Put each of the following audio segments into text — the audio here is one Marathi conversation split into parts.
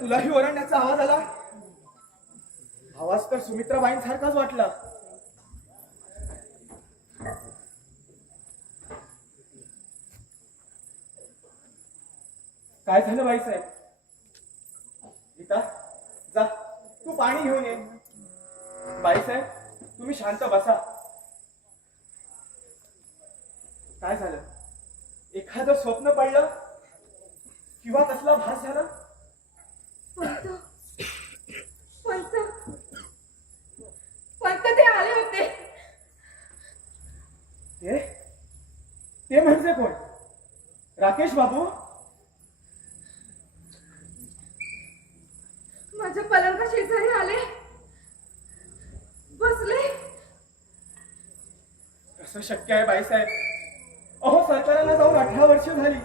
तुलाही ओरडण्याचा आवाज आला? आवाज तर सुमित्राबाईंसारखाच वाटला. काय झालं बाईसाहेब? गीता, जा तू पाणी घेऊन ये. बाईसाहेब, तुम्ही शांत बसा. काय झालं? एखादं स्वप्न पडलं किंवा कसला भास झाला? पंत ते आले होते. ते म्हणजे कोण? राकेश बाबू? माझ्या पलंगा शेजारी आले, बसले. कसं शक्य आहे बाईसाहेब? अहो, सरकाराला जाऊन 18 वर्ष झाली.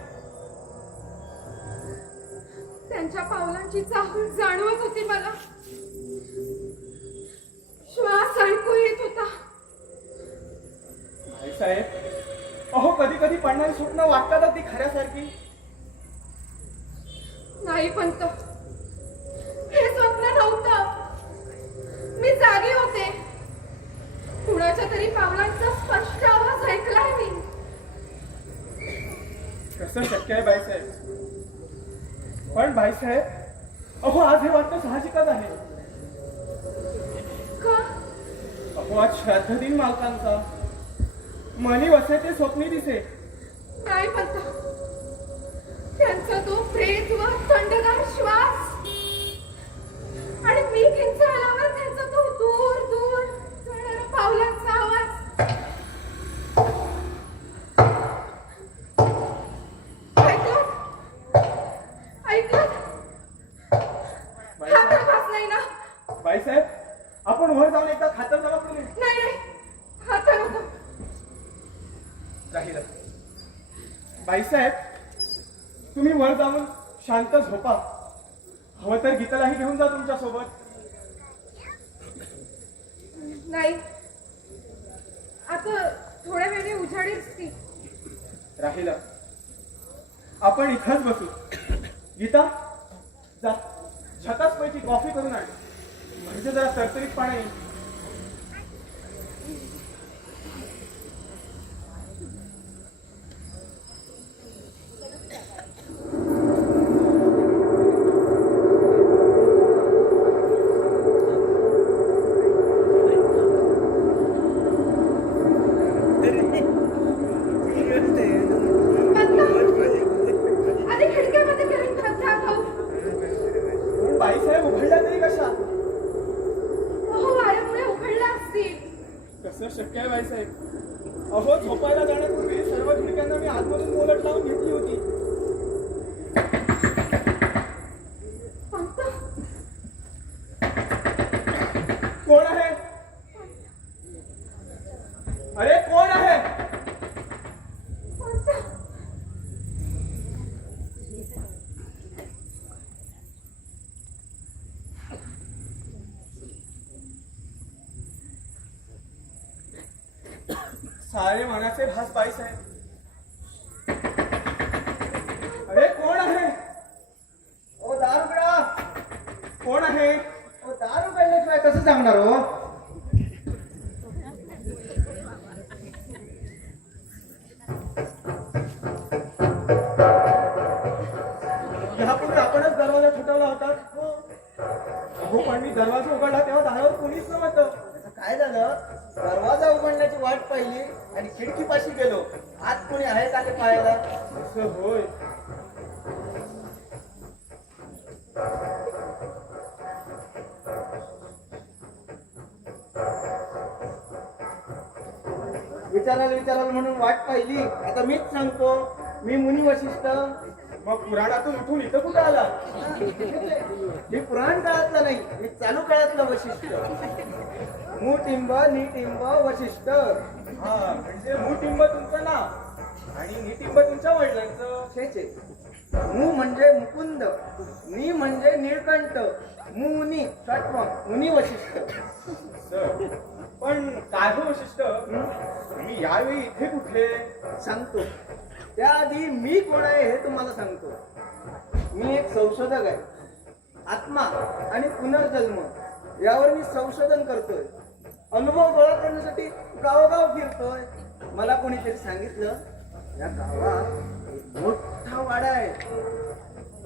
त्यांच्या पावलांची चाहूल जाणवत होती मला. श्वास ऐकू येत होता. बाईसाहेब, अहो, कधी कधी पडणारी स्वप्न वाटतात ती खऱ्यासारखी. नाही पंत, हे स्वप्न नव्हतं. मी जागी होते. कुणाच्या तरी पावलांचा स्पष्ट आवाज ऐकलाय मी. कसं शक्य आहे बाईसाहेब? पण बाईसाहेब, अहो, आज हे वाटतं साहजिकच आहे. का? अहो, आज श्राद्ध दिन मालकांचा. मनी वसे ते स्वप्नी दिसे. नाही पंत, त्यांचा तो प्रेत व थंडगार श्वास आणि मी किंचाळल्यावर त्यांचा तो दूर दूर जाणारा पावलांचा आवाज. ऐकलं? हा तर भास नाही ना? बाईसाहेब, आपण वर जाऊन एकदा खातर जमा करू. नाही, हा तर नको. राहिलं. बाईसाहेब, तुम्ही वर जाऊन शांत झोपा. हवं तर गीतालाही घेऊन जा तुमच्या सोबत. नाही, आता थोड्या वेळाने उजाडीच ती. राहिलं. आपण इथंच बसू. गीता, जा छताच पैकी कॉफी करून आण, म्हणजे जरा तरतरीत पाणी येईल. आधी खिडक्यामध्ये गेले खाऊ. पण बाईसाहेब उघडल्या तरी कशा? अहो, वाऱ्यामुळे उघडल्या असतील. कसं शक्य आहे बाईसाहेब? अहो, झोपायला जाण्यापूर्वी सर्व खिडक्यांना मी आतमधून मोलट लावून घेतली होती. पंत, कोण आहे? अरे, कोण आहे? पंत. सारे मनाचे भास बाईसाहेब. अरे, कोण आहे? ओ दार उघडा. कोण आहे? ओ दार उघडल्याशिवाय कसं सांगणार हो? यापूर्वी आपणच दरवाजा ठोठावला होता. हो, पण मी दरवाजा उघडला तेव्हा दारावर कोणीच नव्हतं. त्याचं काय झालं? दरवाजा उघडण्याची वाट पाहिली आणि खिडकीपाशी गेलो. आत कोणी आहे का ते पाहायला. असं होय. विचारायला म्हणून वाट पाहिली. आता मीच सांगतो, मी मुनी वशिष्ठ. मग पुराणातून उठून इथं कुठं आला? मी पुराण काळातला नाही, मी चालू काळातला वशिष्ठ. मुटिंब निटिंब वशिष्ठ. हा, म्हणजे मुटिंब तुमचं नाव आणि निटिंब तुमच्या वडिलांचं. छे. मु म्हणजे मुकुंद, नि म्हणजे निळकंठ, मुनी षट्व मुनी वशिष्ठ. सर, पण काय हो वशिष्ठ, मी यावेळी इथे कुठले? सांगतो. त्याआधी मी कोण आहे हे तुम्हाला सांगतो. मी एक संशोधक आहे. आत्मा आणि पुनर्जन्म यावर मी संशोधन करतोय. अनुभव गोळा करण्यासाठी गावोगाव फिरतोय. मला कोणीतरी सांगितलं या गावात एक मोठा वाडा आहे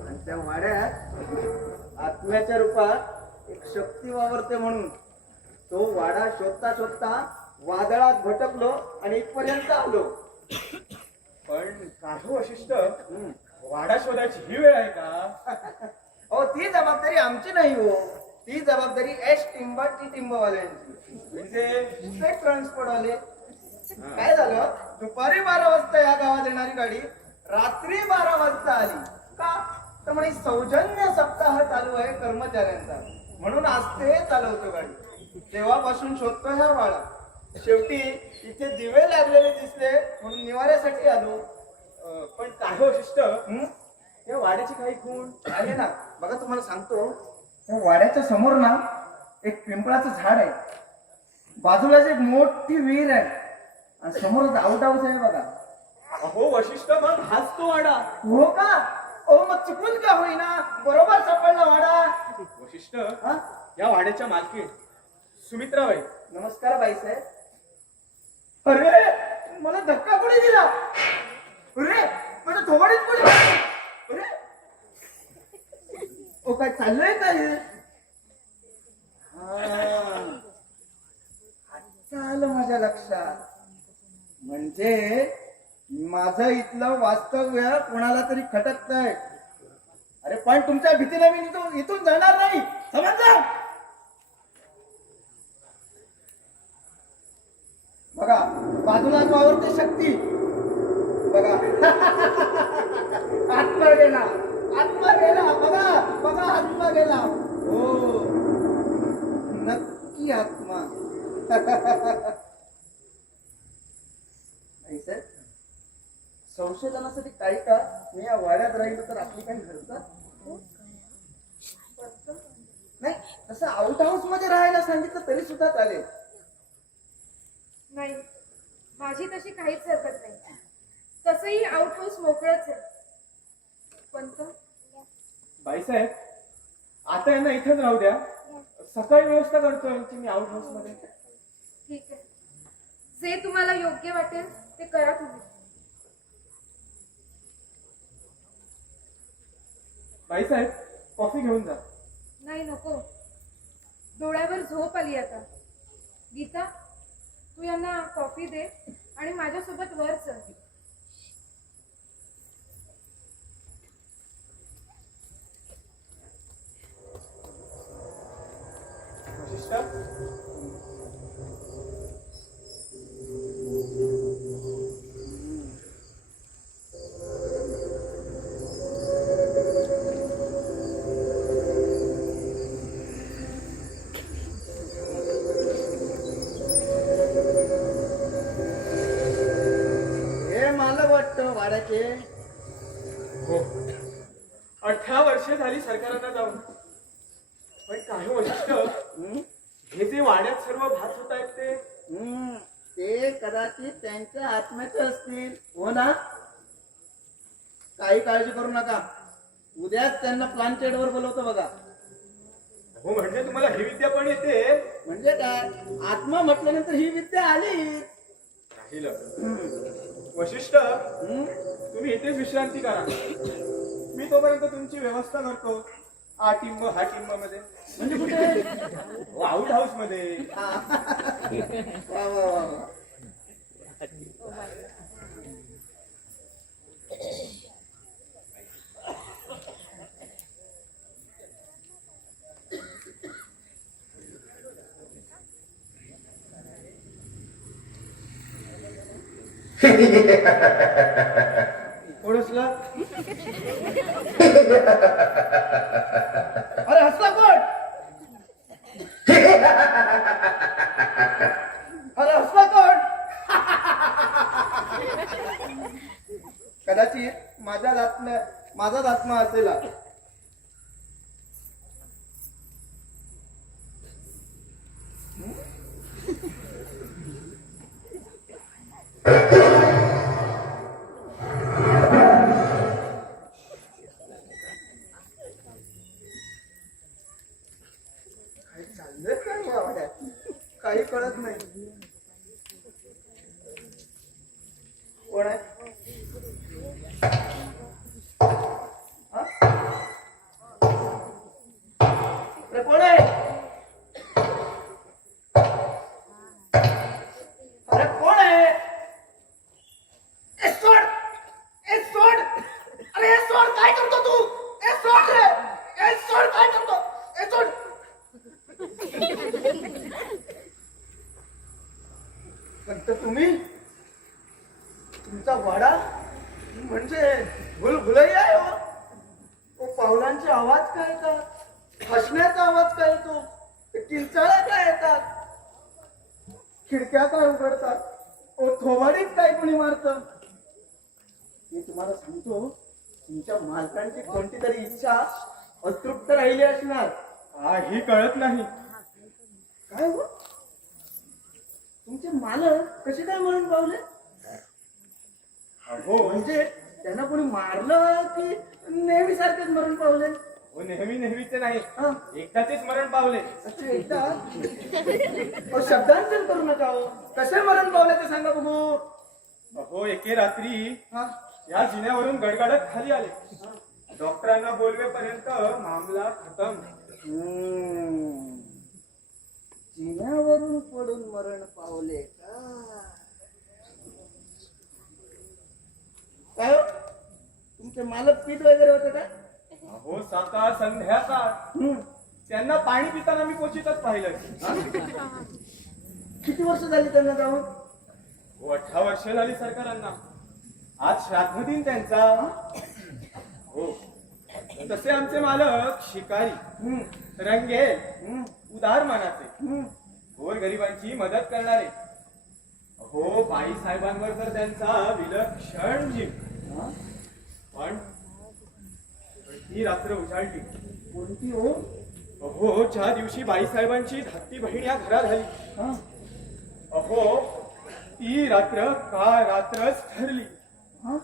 आणि त्या वाड्यात आत्म्याच्या रूपात एक शक्ती वावरते म्हणून. तो वाडा शोधता शोधता वादळात भटकलो आणि इथपर्यंत आलो. पण काही वशिष्ठ वाडा शोधायची ही वेळ आहे का? अहो ती जबाबदारी आमची नाही हो. ती जबाबदारी एस टिंब टी टिंबवाल्यांची म्हणजे स्टेट ट्रान्सपोर्ट वाले. काय झालं, दुपारी 12 वाजता या गावात येणारी गाडी रात्री 12 वाजता आली का? तर म्हणे सौजन्य सप्ताह चालू आहे कर्मचाऱ्यांचा म्हणून आज ते चालवतो गाडी. तेव्हापासून शोधतो ह्या वाडा. शेवटी इथे दिवे लागलेले दिसले म्हणून निवाऱ्यासाठी आलो. पण काही वशिष्ठ या वाड्याची काही खूण आहे ना. बघा तुम्हाला सांगतो, त्या वाड्याच्या समोर ना एक पिंपळाचं झाड आहे. बाजूलाच एक मोठी विहीर आहे आणि समोरच आउट हाऊस आहे बघा. अहो वशिष्ठ, मग हाच तो वाडा. हो का? ओ मग चुकून का होईना बरोबर सापडला वाडा. वशिष्ठ, हा? या वाड्याच्या मालकीण सुमित्राबाई. नमस्कार बाईसाहेब. अरे मला धक्का कोणी दिला? अरे माझ्या थोबाडीत कोणी मारलं? अरे ओ काय चाललंय काय? आता आलं माझ्या लक्षात. म्हणजे माझं इथलं वास्तव्य कोणाला तरी खटकतंय. अरे पण तुमच्या भीतीने मी इथून जाणार नाही, समजलं? बघा बाजूला वावरते शक्ती बघा. आत्मा गेला, आत्मा गेला. बघा बघा आत्मा गेला. हो नक्की आत्मा. नाही सर, संशोधनासाठी काही का मी या वाड्यात राहिलो तर आपली काही घडतात नाही. तसं आउट हाऊस मध्ये राहायला सांगितलं तरी सुद्धा चालेल. नाही, माझी तशी काहीच हरकत नाही. तसंही आउट हाऊस मोकळच आहे. पंत, बाईसाहेब, आता यांना इथेच राहू द्या. सकाळी व्यवस्था करतो यांची मी आउट हाऊस मध्ये. ठीक आहे, जे तुम्हाला योग्य वाटेल ते करा तुम्ही. बाईसाहेब, कॉफी घेऊन जा. नाही नको, डोळ्यावर झोप आली आता. गीता, तू यांना कॉफी दे आणि माझ्यासोबत वर चल. वशिष्ठ, हे मला वाटतं वाड्याचे. हो, 18 वर्षे झाली सरकारांना जाऊन. पण काही वशिष्ठ, हे जे वाड्यात सर्व भात होत आहेत ते कदाचित त्यांच्या आत्म्याचे असतील. हो ना? काही काळजी करू नका, उद्याच त्यांना प्लांटेड वर बोलवतो बघा. हो, म्हणजे तुम्हाला ही विद्या पण येते? म्हणजे काय, आत्मा म्हटल्यानंतर ही विद्या आली. राहिलं. वशिष्ठ, तुम्ही इथेच विश्रांती करा. मी तोपर्यंत तुमची व्यवस्था करतो. हा टिंब मध्ये. म्हणजे कुठे? आउट हाऊस मध्ये. वा वा वा वा. ओळखला? अरे हसला कोण? अरे हसला कोण? कदाचित माझाच आत्मा असेल. भुलभुलैया आहे हो. ओ, पावलांचे आवाज काय येतात, हसण्याचा आवाज काय येतो, किंचाळ्या काय येतात, खिडक्या काय उघडतात, ओ थोबाडीत काय कोणी मारत. मी तुम्हाला सांगतो, तुमच्या मालकांची कोणती तरी इच्छा अतृप्त राहिली असणार. काही कळत नाही. काय हो, तुमचे मालक कसे काय मरण पावले? अहो म्हणजे त्यांना कोणी मारलं की नेहमी सारखेच मरण पावले? हो, नेहमीचे नाही, हा, एकदाचेच मरण पावले. अच्छा, एकदा. अहो, शब्दांतर करू नका हो. कसे मरण पावले ते सांगा बघू. अहो एके रात्री हा, या जिन्यावरून गडगडत खाली आले. डॉक्टरांना बोलवेपर्यंत मामला खतम. जिन्यावरून पडून मरण पावले का? काय हो? तुमचे मालक पीत वगैरे होते का? अहो सकाळ संध्याकाळ त्यांना पाणी पिताना मी क्वचितच पाहिलं. किती वर्ष झाली त्यांना जाऊन? हो, 18 वर्ष झाली सरकारांना. आज श्राद्ध दिन त्यांचा. हो, तसे आमचे मालक शिकारी, रंगेल, उदार मनाचे, गोर गरिबांची मदत करणारे. हो, बाई साहेबांवर तर त्यांचा विलक्षण जीव. पण ही रात्र उजाडली. कोणती हो? अहो, ज्या दिवशी बाईसाहेबांची धाकटी बहीण या घरात झाली, हा, अहो ती रात्र का रात्रच ठरली. हा.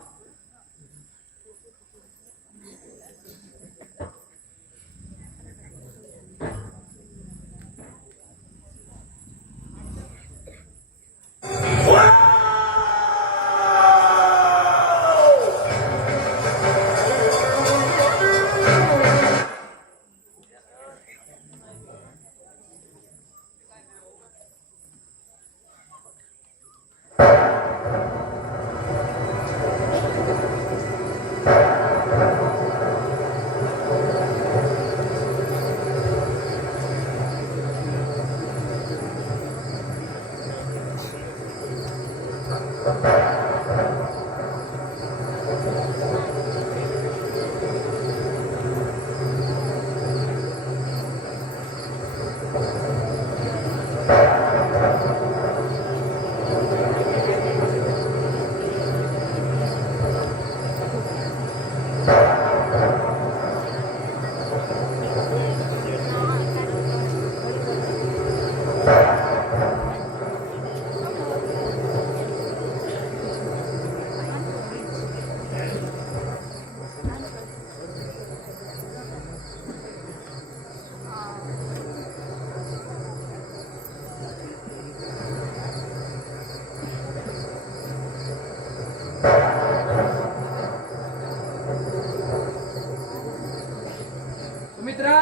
सुमित्रा,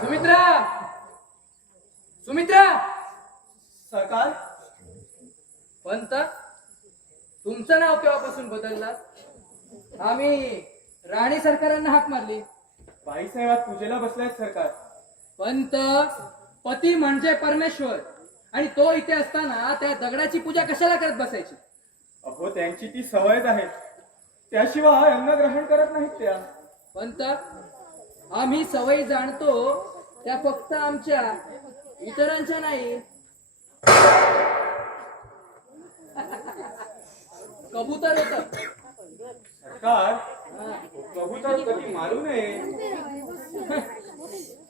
सुमित्रा, सुमित्रा. सरकार, पंत, तुमचं नाव केव्हापासून बदललं? आम्ही राणी सरकारांना हाक मारली. बाईसाहेबात पूजेला बसलायत सरकार. पंत, पती म्हणजे परमेश्वर, आणि तो इथे असताना त्या दगडाची पूजा कशाला करत बसायची? अहो त्यांची ती सवयच आहे, त्याशिवाय अन्न ग्रहण करत नाहीत त्या. पंत, आम्ही सवयी जाणतो, त्या फक्त आमच्या, इतरांच्या नाही. कबूतर होत. सरकार, कबूतर कधी मारू नये.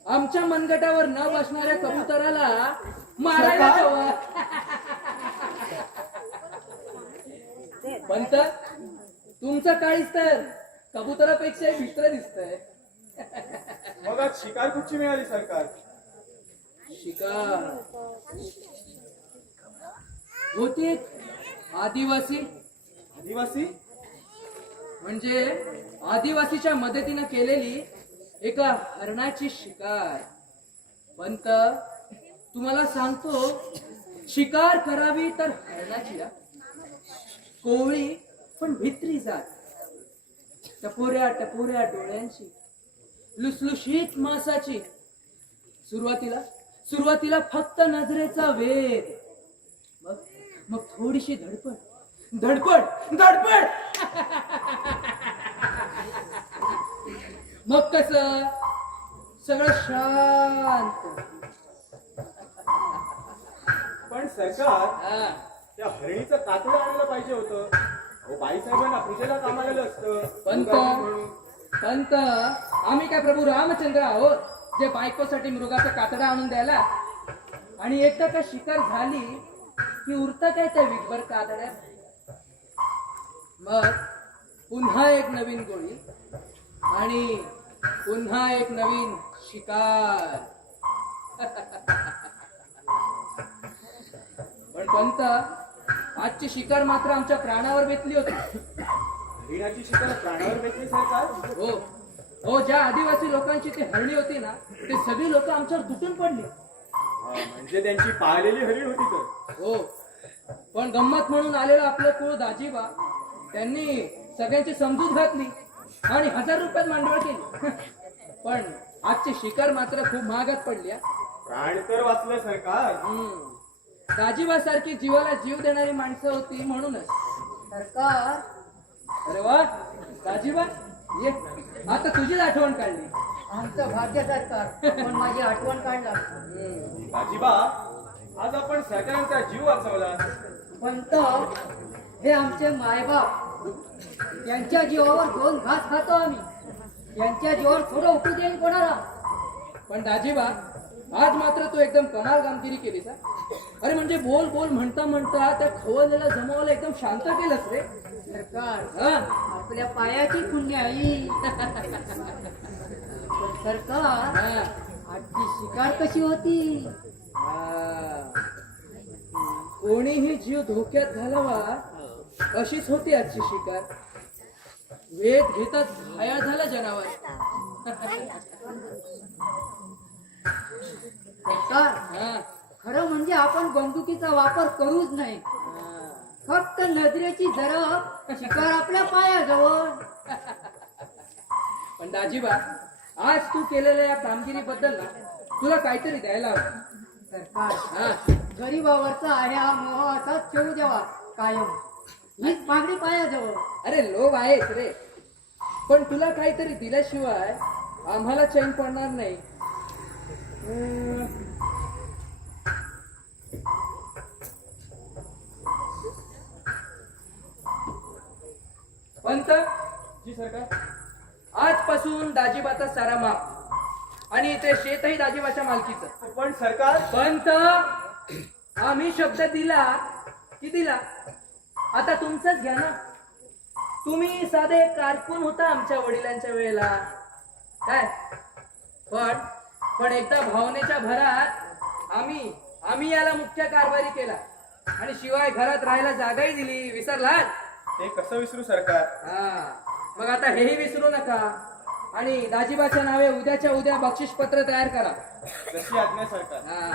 आमच्या मनगटावर न बसणाऱ्या कबुतराला मारायला हवं. पंत, तुमचं काहीच तर कबुतरापेक्षा विचित्र दिसतंय. मग आज शिकार कुठची मिळाली सरकार? शिकार होते आदिवासी. आदिवासी म्हणजे आदिवासीच्या मदतीनं केलेली एका हरणाची शिकार. पंत, तुम्हाला सांगतो, शिकार करावी तर हरणाची, कोवळी पण भित्री जात, टपोऱ्या टपोऱ्या डोळ्यांची, लुसलुशीत मांसाची. सुरुवातीला फक्त नजरेचा वेध, मग थोडीशी धडपड धडपड धडपड मग कस सगळं शांत. पण सरकार हा. त्या हरणीचं कातडं आणलं पाहिजे होतं. अहो बाईसाहेबांना पूजेला कामाला असतं. पंत म्हणून. पंत आम्ही काय प्रभू रामचंद्र आहोत जे बायकोसाठी मृगाचं कातडं आणून द्यायला. आणि एकदा का शिकार झाली की उरतं काय त्या विकभर कातड्यात. मग पुन्हा एक नवीन गोळी आणि पुन्हा एक नवीन शिकार. पण पंत आजची शिकार मात्र आमच्या प्राणावर बेतली होती. हरिणाची शिकार प्राणावर बेतली सरकार. हो हो, ज्या आदिवासी लोकांची ती हरणी होती ना ते सगळी लोक आमच्यावर तुटून पडली. म्हणजे त्यांची पाळलेली हरीण होती तर. हो, पण गंमत म्हणून आलेलं आपलं कुळ दाजीबा त्यांनी सगळ्यांची समजूत घातली आणि 1000 रुपयात मांडवळ केली. पण आजची शिकार मात्र खूप महागात पडली. प्राण तर वाचलं सरकार. दाजीबा सारखी जीवाला जीव देणारी माणसं होती म्हणूनच. सरकार अरे वा दाजीबा, ये आता तुझीच आठवण काढली. आमचं भाग्य सरकार, पण माझी आठवण काढला. दाजीबा, आज आपण सगळ्यांचा जीव वाचवला. पंत हे आमचे मायबाप, यांच्या जीवावर 2 घास खातो आम्ही. यांच्या जीवावर थोडं उठू देईल कोणाला. पण दाजीबा आज मात्र तू एकदम कमाल कामगिरी केलीस. अरे म्हणजे बोल बोल म्हणता म्हणता त्या खवळलेल्या जमावाला एकदम शांत केलंस रे. सरकार हा? आपल्या पायाची पुण्य आई. पण सरकार हा. आजची शिकार कशी होती. कोणीही जीव धोक्यात घालावा अशीच होती आजची शिकार. वेद घेतात घाया झाला जनावर. सरकार हा. खरं म्हणजे आपण बंदुकीचा वापर करूच नाही. फक्त नजरेची झरप शिकार आपल्या पायाजवळ. पण दाजीबा आज तू केलेल्या या कामगिरीबद्दल ना तुला काहीतरी द्यायला हवं. सरकार हा. गरीबावरचा आहे हा मोह असाच ठेवू द्यावा कायम. हीच मागणी पायाजवळ. अरे लोभ आहेच रे, पण तुला काहीतरी दिल्याशिवाय आम्हाला चैन पडणार नाही. पंत, जी सरकार. आजपासून दाजीबाचा सारा माप आणि ते शेतही दाजीबाच्या मालकीचं. पण सरकार. पंत, आम्ही शब्द दिला की दिला. आता तुमचंच घ्या ना. तुम्ही साधे कारकून होता आमच्या वडिलांच्या वेळेला काय. पण एकदा भावनेच्या भरात आम्ही याला मुख्य कारभारी केला आणि शिवाय घरात राहायला जागाही दिली. विसरलात? हे कसं विसरू सरकार. हा, मग आता हेही विसरू नका आणि दाजीबाच्या नावे उद्याच्या उद्या बक्षीस पत्र तयार करा. जशी आज्ञा सरकार. हा.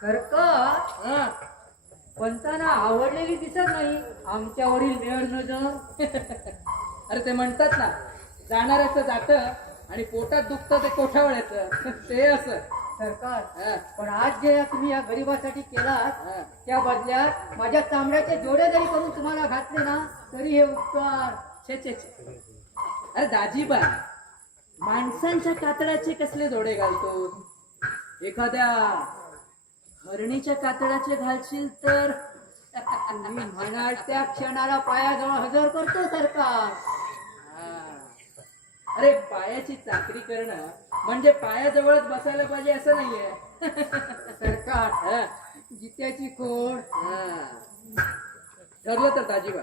सरकार हा. पंतांना आवडलेली दिसत नाही आमच्यावरील मेळ नजर. अरे ते म्हणतात ना, जाणाऱ्याचं जातं आणि पोटात दुखतं ते कोठावर येतं. ते असं. सरकार हा. पण आज जे तुम्ही या गरिबासाठी केलात हा. त्या बदल्यात माझ्या चामड्याचे जोडे जरी करून तुम्हाला घातले ना तरी हे उपकार. छे छे छे. अरे दाजीबा, माणसांच्या कातड्याचे कसले जोडे घालतो. एखाद्या हरणीच्या कातड्याचे घालशील तर तुम्ही म्हणाल त्या क्षणाला पायाजवळ हजर करतो सरकार. हा. अरे पायाची चाकरी करणं म्हणजे पायाजवळच बसायला पाहिजे असं नाहीये. सरकार हा. जित्याची खोड. हा. ठरलं तर दाजीबा,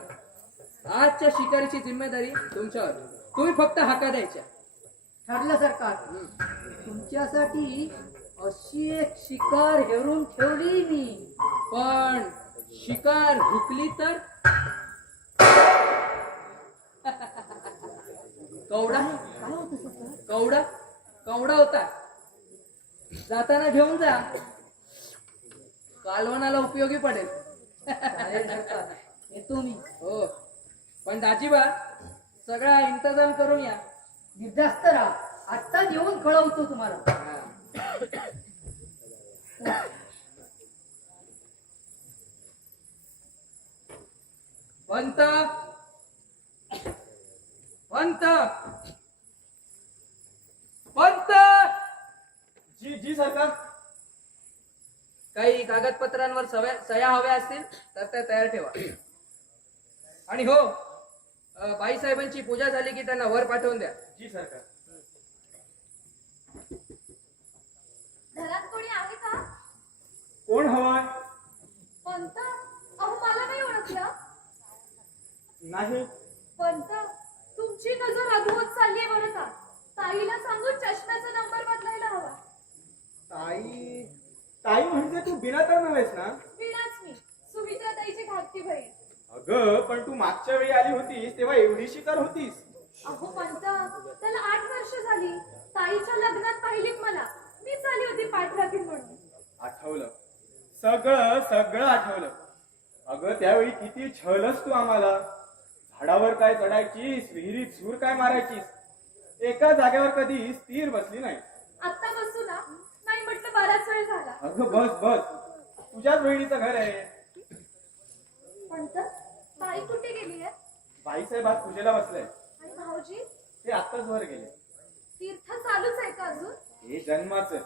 आजच्या शिकारीची जिम्मेदारी तुमच्यावर. तुम्ही फक्त हाका द्यायच्या. ठरलं सरकार. तुमच्यासाठी अशी एक शिकार हेरून ठेवली मी. पण शिकार हुकली तर कवडा कवडा कवडा होता. जाताना घेऊन जा, कालवणाला उपयोगी पडेल. चालेल सरकार, येतो मी. हो, पण दाजीबा सगळा इंतजाम करून या. निर्धास्त राहा. आत्ता येऊन कळवतो तुम्हाला. हा. पंत, पंत जी जी सरकार. काही कागदपत्रांवर सह्या हव्या असतील तर त्या तयार ठेवा. आणि हो, बाईसाहेबांची पूजा झाली की त्यांना वर पाठवून द्या. जी सरकार. घरात कोणी आहे का? कोण हवाय? पंत, अहो मला नाही ओळखलं. नाही. पंत, तुमची नजर अधूवत चालली आहे बरं का. ताईला सांगून चष्म्याचा नंबर बदलायला हवा. ताई ताई म्हणजे तू बिना तर नव्हेस ना? वीणाच मी, सुमित्रा ताईची धाकटी बहीण. अगं पण तू मागच्या वेळी आली होतीस तेव्हा एवढीशी तर होतीस. अहो पंत, त्याला 8 वर्ष झाली. ताईच्या लग्नात पाहिलीत मला. मीच आली होती पाठराखीण म्हणून. आठवलं, सगळं सगळं आठवलं. अगं त्यावेळी किती छळलंस तू आम्हाला. झाडावर काय चढायचीस, विहिरीत सूर काय मारायचीस. एका जागेवर कधी स्थिर बसली नाही. आत्ता बसू ना? नाही म्हटलं, बराच वेळ झाला. अगं बस बस, तुझ्याच बहिणीचं घर आहे. पंत, ताई कुठे गेली आहे? बाईसाहेब आज पूजेला बसलाय. आणि भाऊजी? ते आत्ताच वर गेले. तीर्थ चालूच आहे का अजून? हे जन्माचं.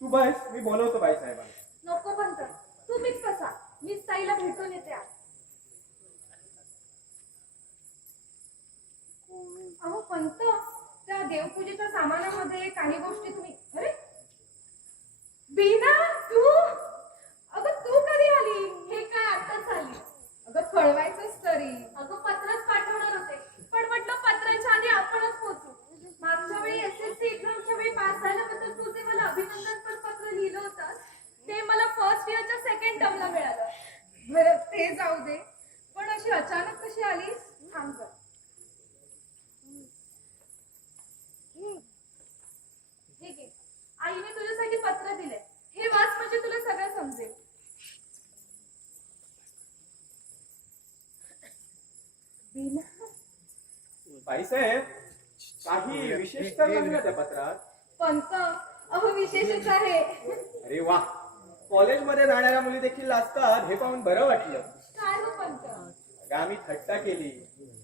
तू बस, मी बोलवतो बाईसाहेबांना. नको पंत, तुम्हीच बसा. मीच ताईला भेटून येते आज. अहो पंत, त्या देवपूजेच्या सामानामध्ये काही गोष्टी तुम्ही. अरे बीना, तू? अगं तू कधी आली? हे काय आताच आली? अगं कळवायचंच तरी. अगं पत्रच पाठवणार होते, पण म्हटलं पत्राच्या आधी आपणच पोहोचू. मागच्या वेळी SSC एक्झामच्या वेळी पास झाल्याबद्दल तू जे मला अभिनंदनपर पत्र लिहिलं होतं ते मला फर्स्ट इयरच्या सेकंड टर्मला मिळालं. बरं ते जाऊ दे, पण अशी अचानक कशी आलीस? थांब जरा. ठीक आहे, आईने तुझ्यासाठी पत्र दिले. हे वाच म्हणजे तुला सगळं समजेल. बाईसाहेब, काही विशेष तर नाही ना त्या पत्रात? पंत, अहो विशेषच आहे. अरे वा, कॉलेजमध्ये जाणाऱ्या मुली देखील असतात हे पाहून बरं वाटलं. काय हो पंत? अगं आम्ही थट्टा केली,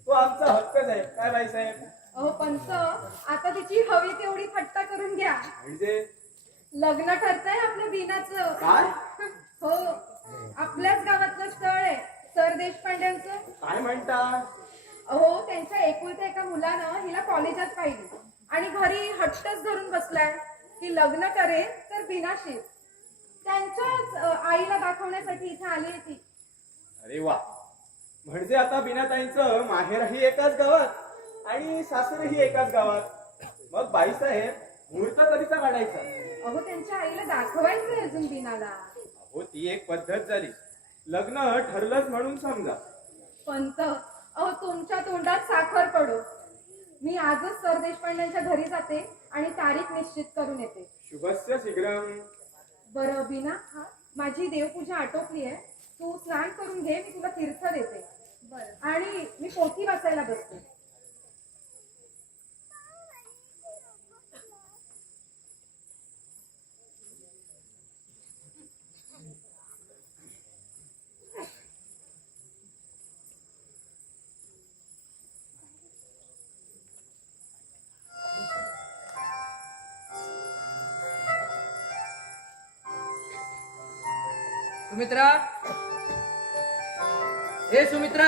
तो आमचा हक्कच आहे. काय बाईसाहेब? अहो पंत, आता तिची हवी तेवढी थट्टा करून घ्या. म्हणजे लग्न ठरतंय आपल्या बीनाचं. काय? हो, आपल्याच गावातलं स्थळ आहे, सर देशपांड्यांचं. काय म्हणता? अहो त्यांच्या एकुलत्या एका मुलानं हिला कॉलेजात पाहिली आणि घरी हट्टच धरून बसलाय की लग्न करेल तर बीनाशी. त्यांच्याच आईला दाखवण्यासाठी इथे आली ती. अरे वा, म्हणजे आता बिनाताईंचं माहेरही एकाच गावात आणि सासरही एकाच गावात. मग बाईसाहेब, मुहूर्त कधीचा काढायचा? अहो त्यांच्या आईला दाखवायचंय अजून बीनाला. अहो ती एक पद्धत झाली. लग्न ठरलंच म्हणून समजा. पंत, अहो तुमच्या तोंडात साखर पडो. मी आजच सर देशपांड्यांच्या घरी जाते आणि तारीख निश्चित करून येते. शुभस्य शीघ्रम. बरं बीना, माझी देवपूजा आटोपली आहे. तू स्नान करून घे, मी तुला तीर्थ देते. बरं. आणि मी पोथी वाचायला बसते. सुमित्रा, हे सुमित्रा.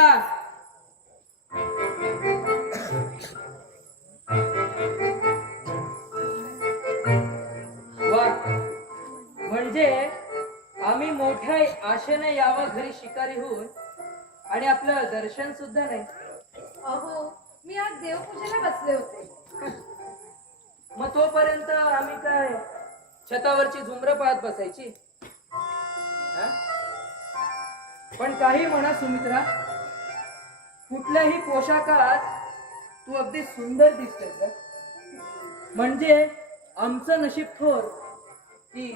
वा, म्हणजे आम्ही मोठ्या आशेने यावं घरी शिकारी होऊन आणि आपलं दर्शन सुद्धा नाही. अहो मी आज देवपूजेला बसले होते. मग तोपर्यंत आम्ही काय छतावरची झुमरं पाहत बसायची? हा? पण काही म्हणा सुमित्रा, कुठल्याही पोशाखात तू अगदी सुंदर दिसतेस. म्हणजे आमचं नशीब थोर की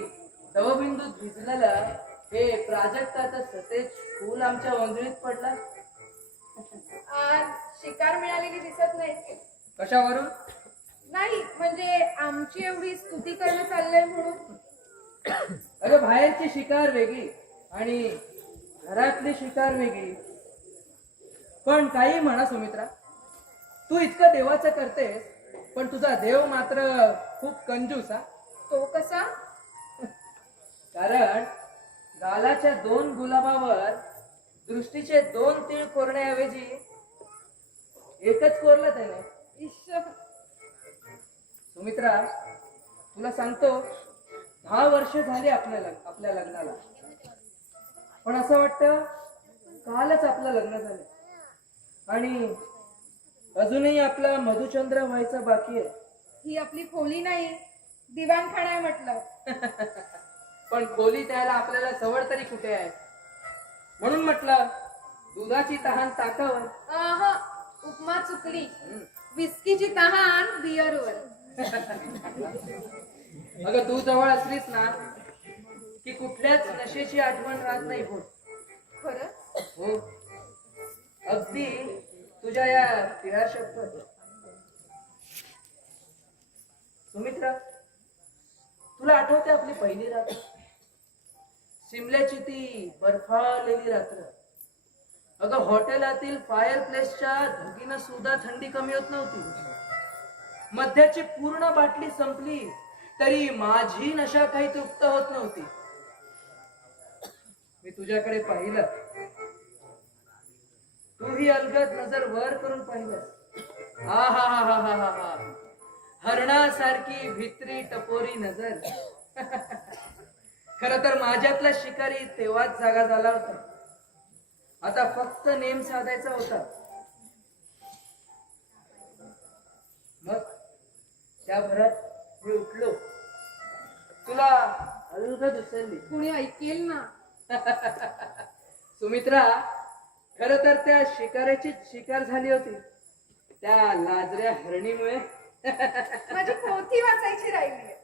दवबिंदूत भिजलेलं हे प्राजक्ताचं सतेज फूल आमच्या वंगळीत पडला. आज शिकार मिळालेली दिसत नाही. कशावरून? नाही म्हणजे आमची एवढी स्तुती करणं चाललंय म्हणून. अगं बाहेरची शिकार वेगळी आणि घरातली शिकार वेगळी. पण काही म्हणा सुमित्रा, तू इतकं देवाचं करतेस, पण तुझा देव मात्र खूप कंजूस हा. तो कसा? कारण गालाच्या 2 गुलाबावर दृष्टीचे 2 तीळ कोरण्याऐवजी एकच कोरलं त्याने. इश्श. सुमित्रा, तुला सांगतो, 10 वर्ष झाली आपल्या लग्नाला, पण असं वाटतं कालच आपलं लग्न झालं आणि अजूनही आपला मधुचंद्र व्हायचा बाकी आहे. ही आपली खोली नाही, दिवाणखाना आहे म्हटलं. पण खोली द्यायला आपल्याला सवड तरी कुठे आहे, म्हणून म्हटलं दुधाची तहान ताकावर. आहा, उपमा चुकली. विस्कीची तहान बिअरवर. अगं तू जवळ असलीस ना की कुठल्याच नशेची आठवण राहत नाही. हो खरं? हो, अगदी तुझ्या या तिळा शब्द. सुमित्रा, तुला आठवते आपली पहिली रात्र, शिमल्याची ती बर्फाळलेली रात्र. अगं हॉटेलातील फायर प्लेसच्या धुकीनं सुद्धा थंडी कमी होत नव्हती. मद्याची पूर्ण बाटली संपली तरी माझी नशा काही तृप्त होत नव्हती. मी तुझ्याकडे पाहिलं, तूही अलगद नजर वर करून पाहिलं. हा हा हा हा हा हा, हरणासारखी भित्री टपोरी नजर. खर तर माझ्यातला शिकारी तेव्हाच जागा झाला होता. आता फक्त नेम साधायचा होता. मग त्या भरात मी उठलो, तुला अलगद उचलली. कुणी ऐकेल ना. सुमित्रा, खर तर त्या शिकाऱ्याची शिकार झाली होती त्या लाजऱ्या हरणीमुळे. माझी पोथी वाचायची राहिली.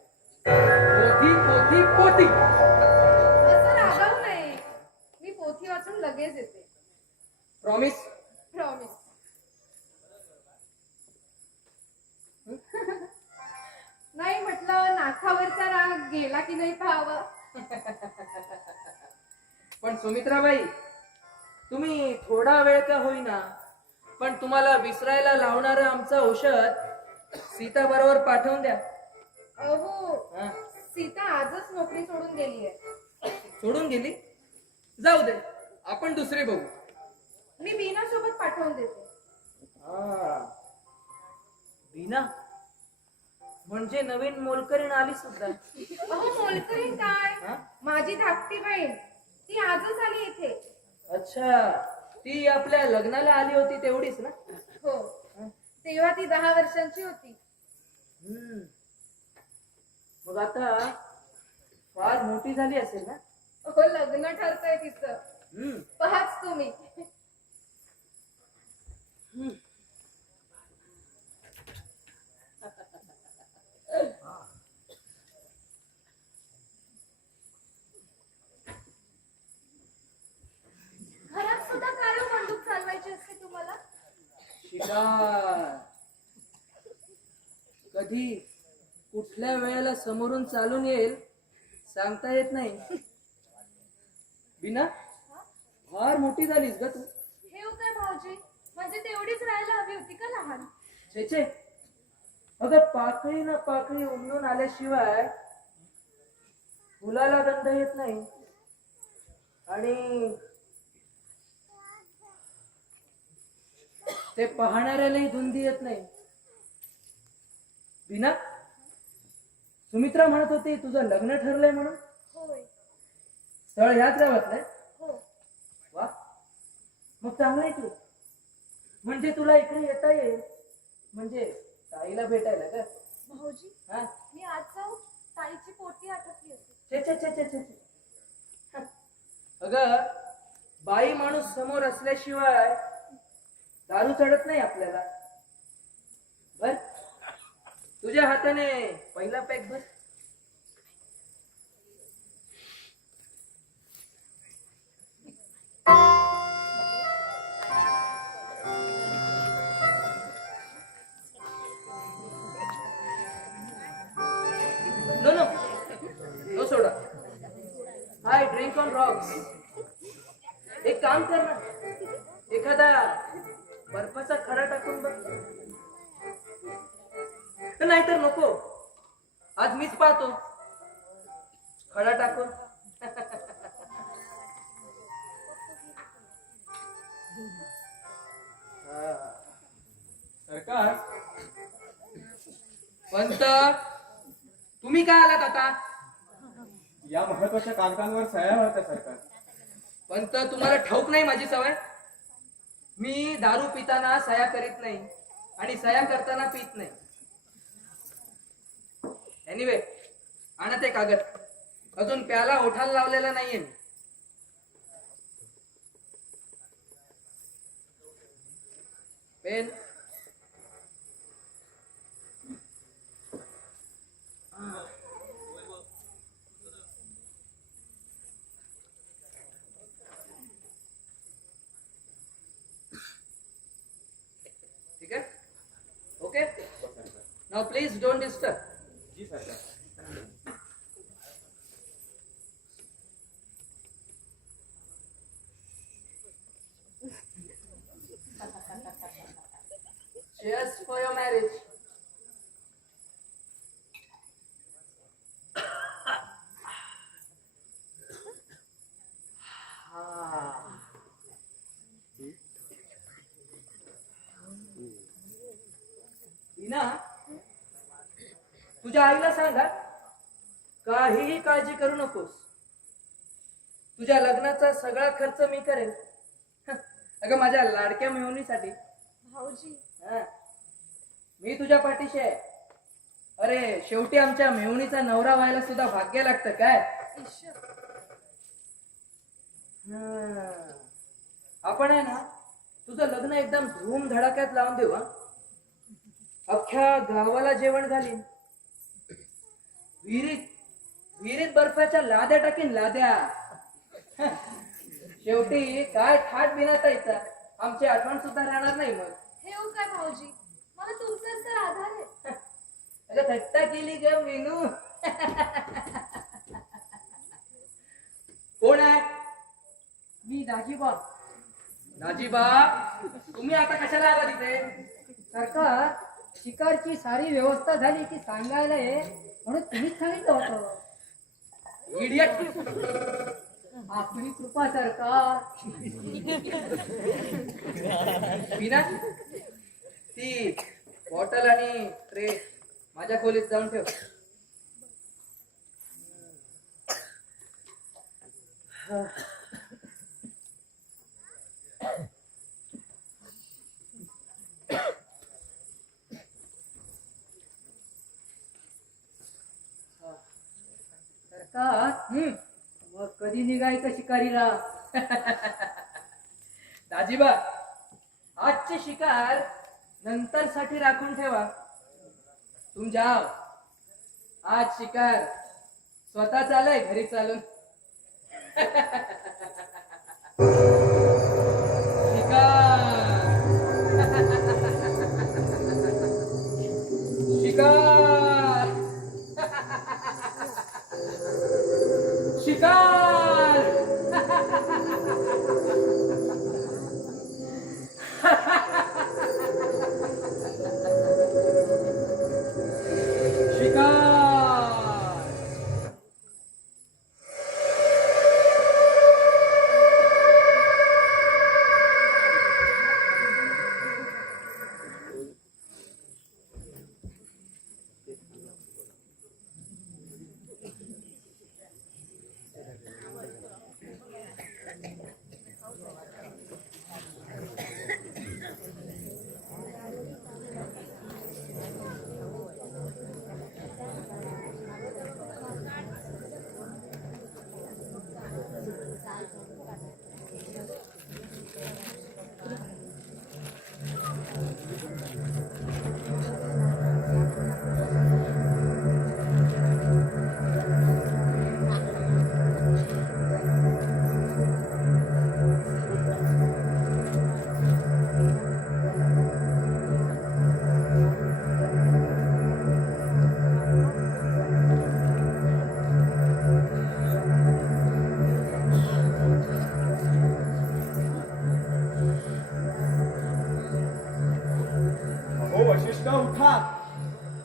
पोथी पोथी पोथी. असं रागावू नये. मी पोथी वाचून लगेच येते. प्रॉमिस? प्रॉमिस. नाही म्हटलं, नाकावरचा राग गेला की नाही पाहावं. पण सुमित्राबाई, तुम्ही थोडा वेळ का होईना पण तुम्हाला विसरायला लावणारं आमचं औषध सीता बरोबर पाठवून द्या. अहो, हा? सीता आजच नोकरी सोडून गेली आहे. सोडून गेली? जाऊ दे, आपण दुसरी बघू. मी बीना सोबत पाठवून देते. बीना म्हणजे नवीन मोलकरीण आली सुद्धा. अहो, मोलकरीण काय, हा? माझी धाकटी बहीण. ती आजच आली इथे. अच्छा, ती आपल्या लग्नाला आली होती तेवढीच ना? हो, तेव्हा ती 10 वर्षांची होती. मग आता फार मोठी झाली असेल ना? हो, लग्न ठरतंय तिचं. पहाच तुम्ही. घरात सुद्धा काय बंदूक चालवायची असते तुम्हाला? शिकार कधी कुठल्या वेळेला समोरून चालून येईल सांगता येत नाही. बिना, फार मोठी झालीस ग तू. हे काय भाऊजी, म्हणजे तेवढीच राहायला हवी होती का लहान? छे, अगं पाकळी ना पाकळी उमलून आल्याशिवाय फुलाला गंध येत नाही आणि ते पाहणाऱ्यालाही धुंदी येत नाही. बिना, सुमित्रा म्हणत होती तुझं लग्न ठरलंय म्हणून. होय. स्थळ ह्याच गावातलंय? हो. वा, मग चांगलं आहे की. म्हणजे तुला इकडे येता येईल, म्हणजे ताईला भेटायला का? भाऊजी, हा? मी आज जाऊ, ताईची पोटी आटपली होती. छे. अगं, बाई माणूस समोर असल्याशिवाय दारू चढत नाही आपल्याला. बर, तुझ्या हाताने पहिला पॅक भर. No soda. Hi, drink on rocks. एक काम कर ना, एखादा बर्फाचा खडा टाकून बघ. नको, आज मीच पाहतो खडा टाकून. सरकार, पंत, तुम्ही काय आलात आता? या महत्वाच्या कागदांवर सह्या होत्या सरकार. पंत, तुम्हाला ठाऊक नाही माझी सवय? मी दारू पिताना सया करीत नाही आणि सया करताना पित नाही. एनिवे, आणा ते कागद. अजून प्याला ओठाला लावलेला नाहीये मी. पेन. ठीक आहे? Okay. Now please don't disturb. जी सरकार. Cheers for your marriage. Meena, तुझ्या आईला सांगा काहीही काळजी करू नकोस. तुझ्या लग्नाचा सगळा खर्च मी करेन. अगं माझ्या लाडक्या मेहुणीसाठी. भाऊजी, हा. मी तुझ्या पाठीशी आहे. अरे शेवटी आमच्या मेहुणीचा नवरा व्हायला सुद्धा भाग्य लागतं काय? ईश्वर, आपण आहे ना, तुझं लग्न एकदम धूम धडाक्यात लावून देऊ. हा, अख्ख्या गावाला जेवण घालीन. विहिरीत विहिरीत बर्फाच्या लाद्या टाकीन, लाद्या. शेवटी काय ठाट बिनातायचा, आमची आठवण सुद्धा राहणार नाही मग. ठेवू काय भाऊजी? मला तुमचाच तर आधार आहे. अगं थट्टा केली ग मेनू. कोण आहे? मी दाजीबा. नाजीबा, तुम्ही आता कशाला आला तिथे? सरकार, शिकारची सारी व्यवस्था झाली की सांगायला ये म्हणून तुम्हीच सांगितलं होतं. इडियट. आपली कृपा सरकार. मीना, ती बॉटल आणि ट्रे माझ्या खोलीत जाऊन ठेव. सरकार, मग कधी निघायचं शिकारीला? दाजीबा, आजची शिकार नंतर साठी राखून ठेवा. तुम जाओ. आज शिकार स्वतः चालय घरी चालून. शिकार शिकार शिकार.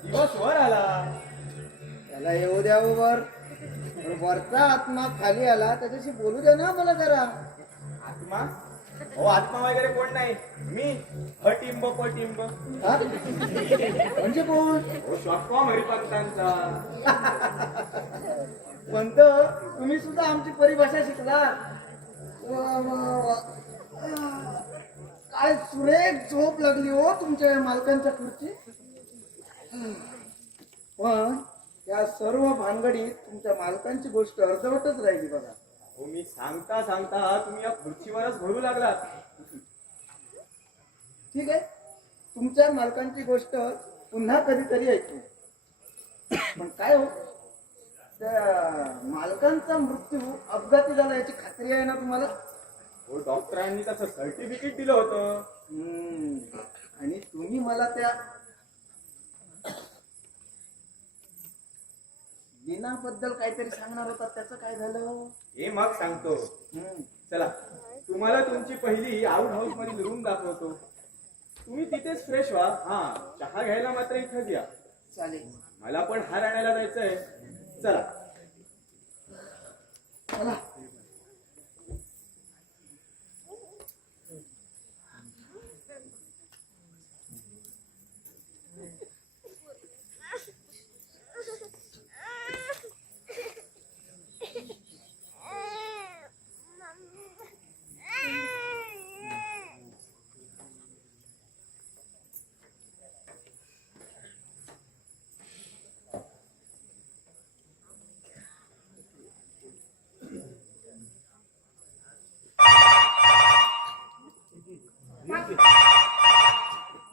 दिवस वर आला. त्याला येऊ द्या हो वर. पण वरचा आत्मा खाली आला त्याच्याशी बोलू द्या ना मला जरा. आत्मा? हो आत्मा वगैरे कोण नाही, मी हटिंब पटिंब. हा? म्हणजे कोण? हो शॉर्टफॉर्म हरिपंतांचा. पंत, तुम्ही सुद्धा आमची परिभाषा शिकला. वा, वा, वा. काय सुरेख झोप लागली हो तुमच्या या मालकांच्या खुर्ची. पण या सर्व भानगडीत तुमच्या मालकांची गोष्ट अर्धवटच राहिली बघा. हो मी सांगता सांगता तुम्ही या खुर्चीवरच भरू लागलात. ठीक आहे, तुमच्या मालकांची गोष्ट पुन्हा कधीतरी ऐकू. पण काय हो, त्या मालकांचा मृत्यू अपघाती झाला याची खात्री आहे ना तुम्हाला? हो डॉक्टरांनी त्याचं सर्टिफिकेट दिलं होतं. आणि तुम्ही मला त्या दिनाबद्दल काहीतरी सांगणार होता, त्याचं काय झालं? हे मग सांगतो. चला तुम्हाला तुमची पहिली आउट हाऊस मधील रूम दाखवतो. तुम्ही तिथेच फ्रेश व्हा. हा चहा घ्यायला मात्र इथंच या. चालेल. मला पण हार आणायला जायचंय. चला. चला.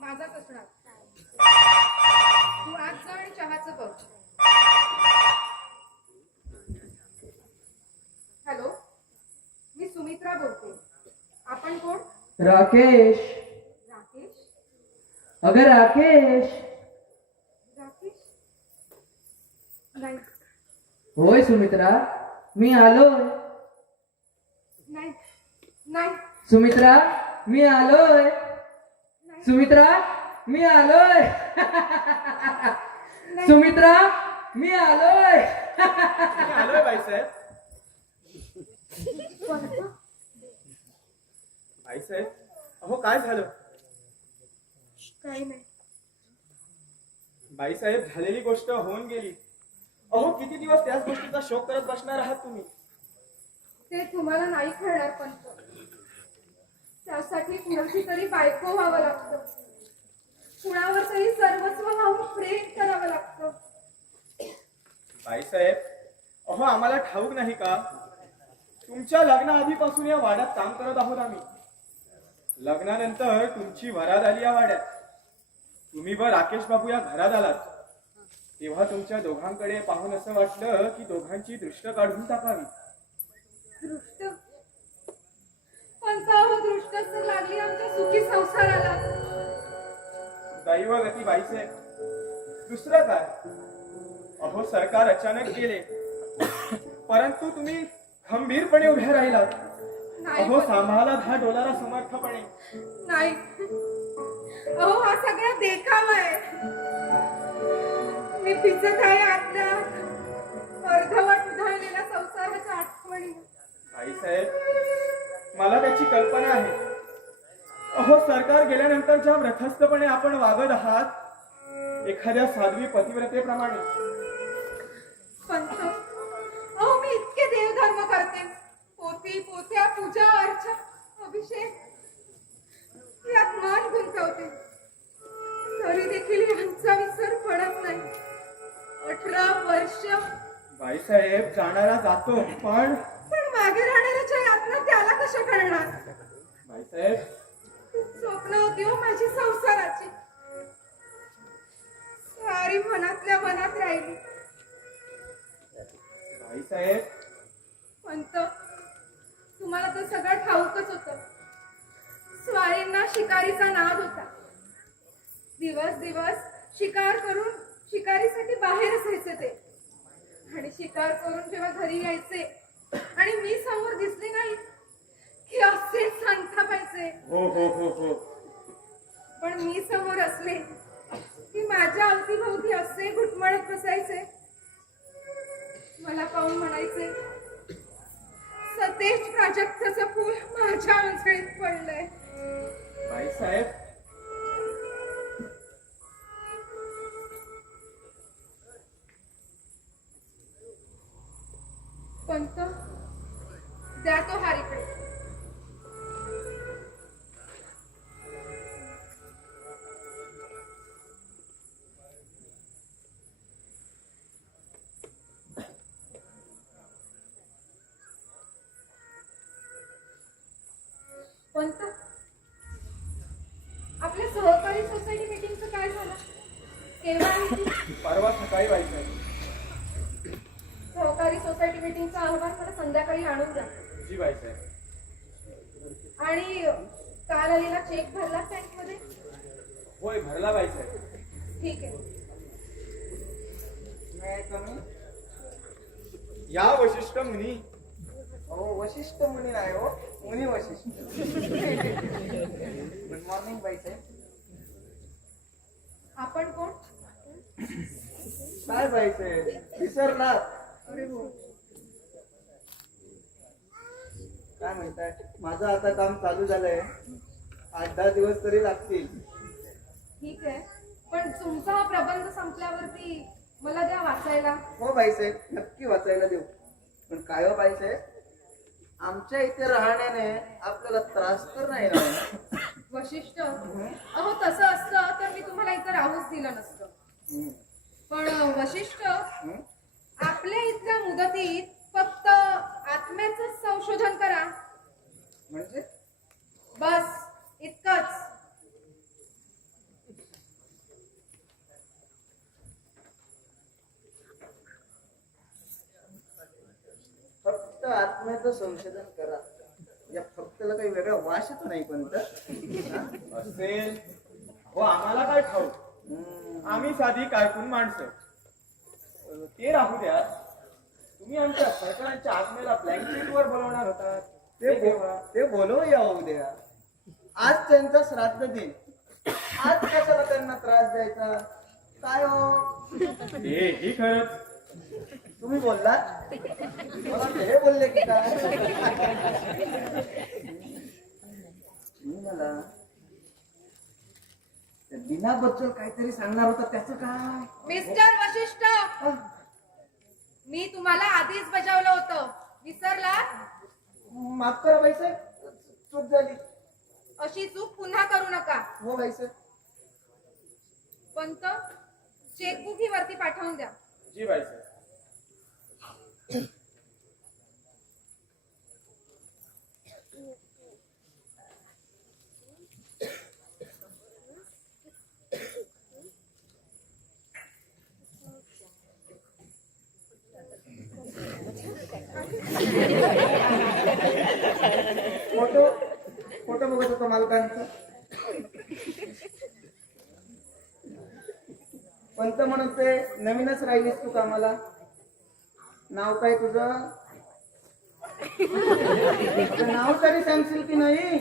माझाच असणार. तू आज जा आणि चहाचं बघ. हॅलो, मी सुमित्रा बोलते. आपण कोण? राकेश. राकेश? अगं राकेश. राकेश नाही. होय सुमित्रा, मी आलोय. नाही नाही सुमित्रा, मी आलोय. सुमित्रा, मी आलोय. सुमित्रा, मी आलोय. मी आलोय बाईसाहेब. बाईसाहेब, अहो काय झालं? काही नाही. बाईसाहेब, झालेली गोष्ट होऊन गेली. अहो किती दिवस त्याच गोष्टीचा शोक करत बसणार आहात तुम्ही? ते तुम्हाला नाही कळणार. पण त्यासाठी कुणाची तरी बायको व्हावं लागतं. कुणावर तरी सर्वस्व वाहून प्रेम करावं लागतं. बाईसाहेब, अहो आम्हाला ठाऊक नाही का? तुमच्या लग्नाआधीपासून या वाड्यात काम करत आहोत आम्ही. लग्नानंतर तुमची वरात आली या वाड्यात. तुम्ही व राकेश बाबू या घरात आलात. तेव्हा तुमच्या दोघांकडे पाहून असं वाटलं की दोघांची दृष्ट काढून टाकावी. दृष्ट? पण हो दृष्टच तर लागली आमच्या सुखी संसाराला. दैव गती बाईसाहेब, दुसरं काय? अहो सरकार अचानक गेले, परंतु तुम्ही खंबीरपणे उभ्या राहिलात. नाही अहो पण- सांभाळा हा डोलारा समर्थपणे. नाही. अहो हा सगळा देखावा आहे. मी पिचत आहे आतल्या अर्धवट उधळलेल्या संसाराच्या आठवणी. बाईसाहेब, मला त्याची कल्पना आहे. अहो सरकार गेल्यानंतर ज्या व्रथस्थपणे आपण वागत आहात, एखाद्या साध्वी पतिव्रतेप्रमाणे. पंत, अहो मी इतके देवधर्म करते. पोथी, पोथ्या, पूजा, अर्चा, अभिषेक यात मन गुंतवते. तरी देखील यांचा विसर पडत नाही. 18 वर्ष. बाईसाहेब, जाणारा जातो, पण मागे राहणाऱ्याच्या यातना त्याला कशा करणार? बाईसाहेब, स्वप्न होती हो माझी संसाराची. सारी मनातल्या मनात राहिली. बाईसाहेब, पंत, तुम्हाला तर सगळं ठाऊकच होतं. स्वारींना शिकारीचा नाद होता. दिवस दिवस शिकार करून शिकारीसाठी बाहेर असायचे ते. आणि शिकार करून जेव्हा घरी यायचे आणि मी समोर दिसले नाही की असे संतापायचे. हो हो हो हो. पण मी समोर असले की माझ्या अवतीभोवती असे घुटमळत बसायचे. मला पाहून म्हणायचे, सतेज प्राजक्ताचं फूल माझ्या अंजळीत पडलंय. बाईसाहेब, पंत, द्या तो हार इकडे. पंत, आपल्या सहकारी सोसायटी मीटिंगचं काय झालं? केव्हा आहे ती? परवा सकाळी बाईसाहेब. सहकारी सोसायटी मीटिंगचा अहवाल मला संध्याकाळी आणून द्या. जी बाईसाहेब. आणि काल आलेला चेक भरला बँकमध्ये? होय, भरला बाईसाहेब. ठीक आहे. नाही कमी. या वशिष्ठ मुनी. हो, वशिष्ठ मुनी नाही हो, मुनी वशिष्ठ. गुड मॉर्निंग बाईसाहेब. आपण कोण? काय बाईसाहेब, विसरलात? अरे हो. काय म्हणताय? माझं आता काम चालू झालंय, 8-10 दिवस तरी लागतील. ठीक आहे, पण तुमचा हा प्रबंध संपल्यावरती मला द्या वाचायला. हो बाईसाहेब, नक्की वाचायला देऊ. पण काय हो बाईसाहेब, आमच्या इथे राहण्याने आपल्याला त्रास तर नाही ना? वशिष्ठ, अहो तसं असतं तर मी तुम्हाला इथं राहूच दिलं नसतं. पण वशिष्ठ, आपल्या इथल्या मुदतीत फक्त आत्म्याचं संशोधन करा. म्हणजे बस इतकंच. फक्त आत्म्याचं संशोधन करा. या फक्तला काही वेगळा वास येतो नाही पण असेल हो, आम्हाला काय ठाऊक. आम्ही साधी कारकून माणसं. ते राहू द्या. तुम्ही आमच्या सरकारांच्या आत्मेला ब्लँकेट वर बोलवणार होता, ते बोलवूया उद्या. आज त्यांचा श्राद्ध दिन. आज कशाला त्यांना त्रास द्यायचा? काय हो, हे खरंच. तुम्ही बोलला, मला हे बोलले की काय? मला त्या दिनाबद्दल काहीतरी सांगणार होता, त्याचं काय? मिस्टर वशिष्ठ, मी तुम्हाला आधीच बजावलं होतं, विसरला? माफ करा बाईसाहेब, चूक झाली. अशी चूक पुन्हा करू नका. हो बाईसाहेब. पंत, चेकबुक ही वरती पाठवून द्या. जी बाईसाहेब. फोटो बघत होतो मालकांचा. पंत म्हणून ते नवीनच राहिलीस तू कामाला. नाव काय तुझं? नाव तरी सांगशील की नाही?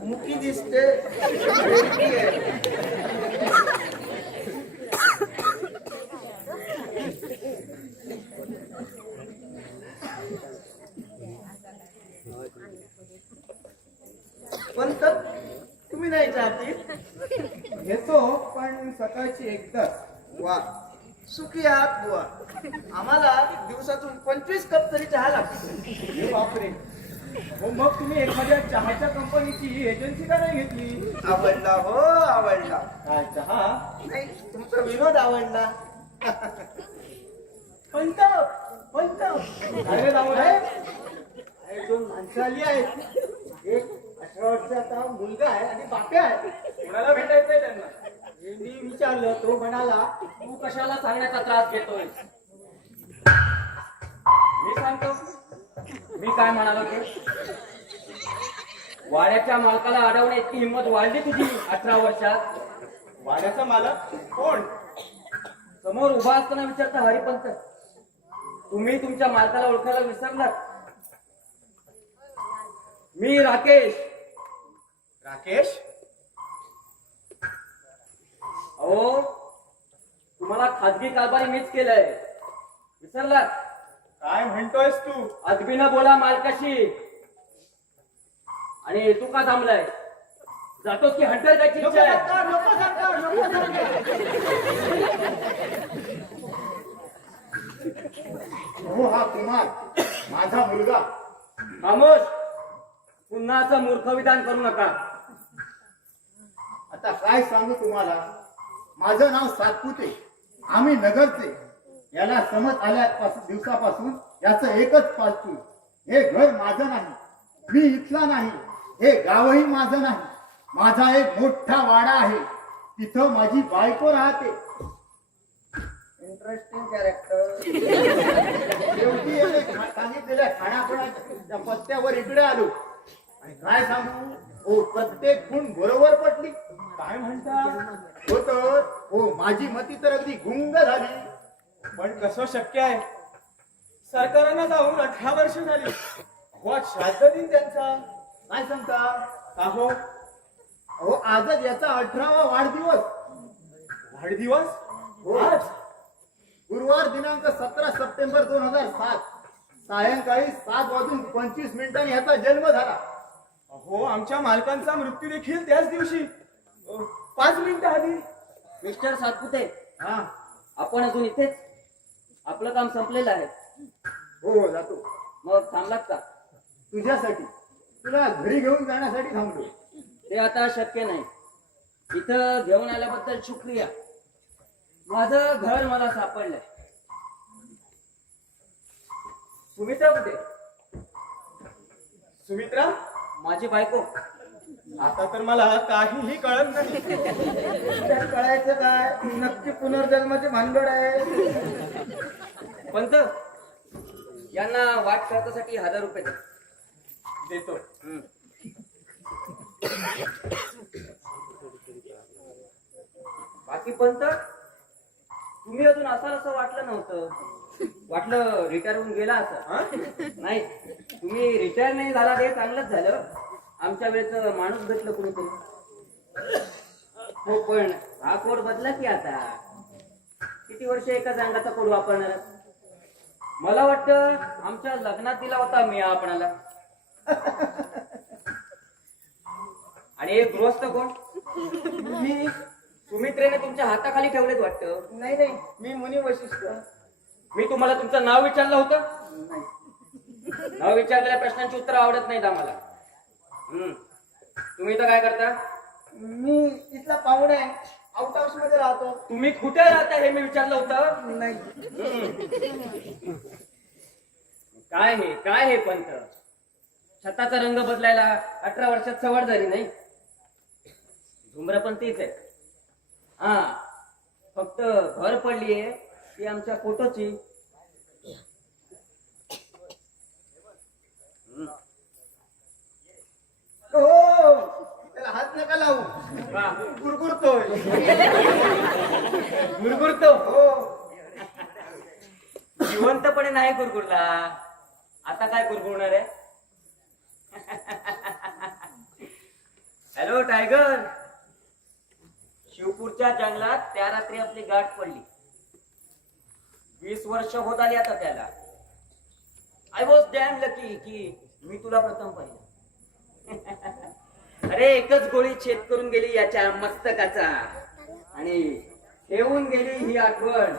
मुकी दिसते. पंत, तुम्ही नाही चाहती? घेतो, पण सकाळची एकदाच. वा, सुखी आहात बुवा. आम्हाला दिवसातून 25 कप तरी चहा लागतो. हे बापरे. हो, मग तुम्ही एखाद्या चहाच्या कंपनीची एजन्सी का नाही घेतली? आवडला हो, आवडला. काय चहा? नाही, तुमचा विनोद आवडला. पंत, पंत, काय लावून आहे? अरे, 2 माणसं आली आहेत. एक 18 वर्षाचा मुलगा आहे आणि बाप्या आहे. कोणाला भेटायचंय त्यांना? हे मी विचारलं, तो म्हणाला तू कशाला सांगण्याचा त्रास घेतोय? मी सांगतो. मी काय म्हणालो ते? वाड्याच्या मालकाला अडवण्या इतकी हिंमत वाढली तुझी 18 वर्षात? वाड्याचा मालक कोण? समोर उभा असताना विचारता हरिपंत, तुम्ही तुमच्या मालकाला ओळखायला विसरलात? मी राकेश. राकेश? अहो तुम्हाला खाजगी कारभारी मीच केलंय विसरलात? काय म्हणतोयस तू? अदबीनं बोला मालकाशी. आणि तू का थांबलाय? जातोस की हंटर जायची इच्छा आहे? हो हा कुमार माझा मुलगा. खामोश. पुन्हा असं मूर्ख विधान करू नका. आता काय सांगू तुम्हाला, माझं नाव सातपुते, आम्ही नगरचे. याला समज आल्या दिवसापासून याचं एकच पालतू. हे घर माझं नाही, मी इथला नाही, हे गावही माझं नाही. माझा एक मोठा वाडा आहे, तिथं माझी बायको राहते. Interesting character. शेवटी याने सांगितलेल्या खाण्यापिण्याच्या पत्त्यावर इकडे आलो आणि काय सांगू, हो प्रत्येक खूण बरोबर पटली. काय म्हणता? हो तर हो, माझी मती तर अगदी गुंग झाली. पण कसं शक्य आहे? सरकारांना जाऊन 18 वर्ष झाली. हो आज श्राद्ध दिन त्यांचा. काय सांगता? अहो अहो आजच याचा 18वा वाढदिवस. वाढदिवस हो. आज? गुरुवार दिनांक 17 सप्टेंबर 2007 सायंकाळी 7:25 याचा जन्म झाला. अहो आमच्या मालकांचा मृत्यू देखील त्याच दिवशी 5 मिनिटं आधी. मिस्टर सातपुते, हा आपण अजून इथेच? आपलं काम संपलेलं आहे. हो जातो. मग थांबलात का? तुझ्यासाठी, तुला घरी घेऊन जाण्यासाठी थांबलो. ते आता शक्य नाही. इथं घेऊन आल्याबद्दल शुक्रिया. माझं घर मला सापडलंय. सुमित्रा कुठे? सुमित्रा, माझी बायको. आता तर मला काहीही कळत नाही. त्यात कळायचं काय, नक्की पुनर्जन्माची भानगड आहे. पंत, यांना वाट खर्चासाठी 1000 रुपये द्या. देतो. बाकी पंत, तुम्ही अजून असाल असं वाटलं नव्हतं. वाटलं रिटायर होऊन गेला असं. हा? नाही, तुम्ही रिटायर नाही झाला ते चांगलंच झालं. आमच्या वेळेच माणूस भेटलं कुणीतरी. हो पण हा कोड बदला की आता. किती वर्ष एका अंगाचा कोड वापरणार? मला वाटतं आमच्या लग्नात दिला होता मी आपणाला. आणि एक गृहस्थ कोण? मी सुमित्रेने तुमच्या हाताखाली ठेवलेत वाटतं. नाही, मी मुनी वशिष्ठ. मी तुम्हाला तुमचं नाव विचारलं होतं. नाही. नाव विचारलेल्या प्रश्नांची उत्तर आवडत नाहीत आम्हाला. तुम्ही तर काय करता? मी इथला पाहुणा आहे, आउट हाऊस मध्ये राहतो. तुम्ही कुठे राहता हे मी विचारलं होतं. नाही. काय हे पंत? छताचा रंग बदलायला 18 वर्षात सवड झाली नाही. धुम्र पण तीच आहे. हा, फक्त भर पडलीये ती आमच्या फोटोची. हो, त्याला हात नका लावू, का? गुरगुरतोय. गुरगुरतो? हो. जिवंतपणे नाही गुरगुरला. आता काय गुरगुरणार आहे? Hello tiger. शिवपूरच्या जंगलात त्या रात्री आपली गाठ पडली. 20 वर्ष होत आली आता त्याला. आय वॉज डॅम लकी की मी तुला प्रथम पाहिलं. अरे एकच गोळी छेद करून गेली याच्या मस्तकाचा आणि ठेवून गेली ही आठवण.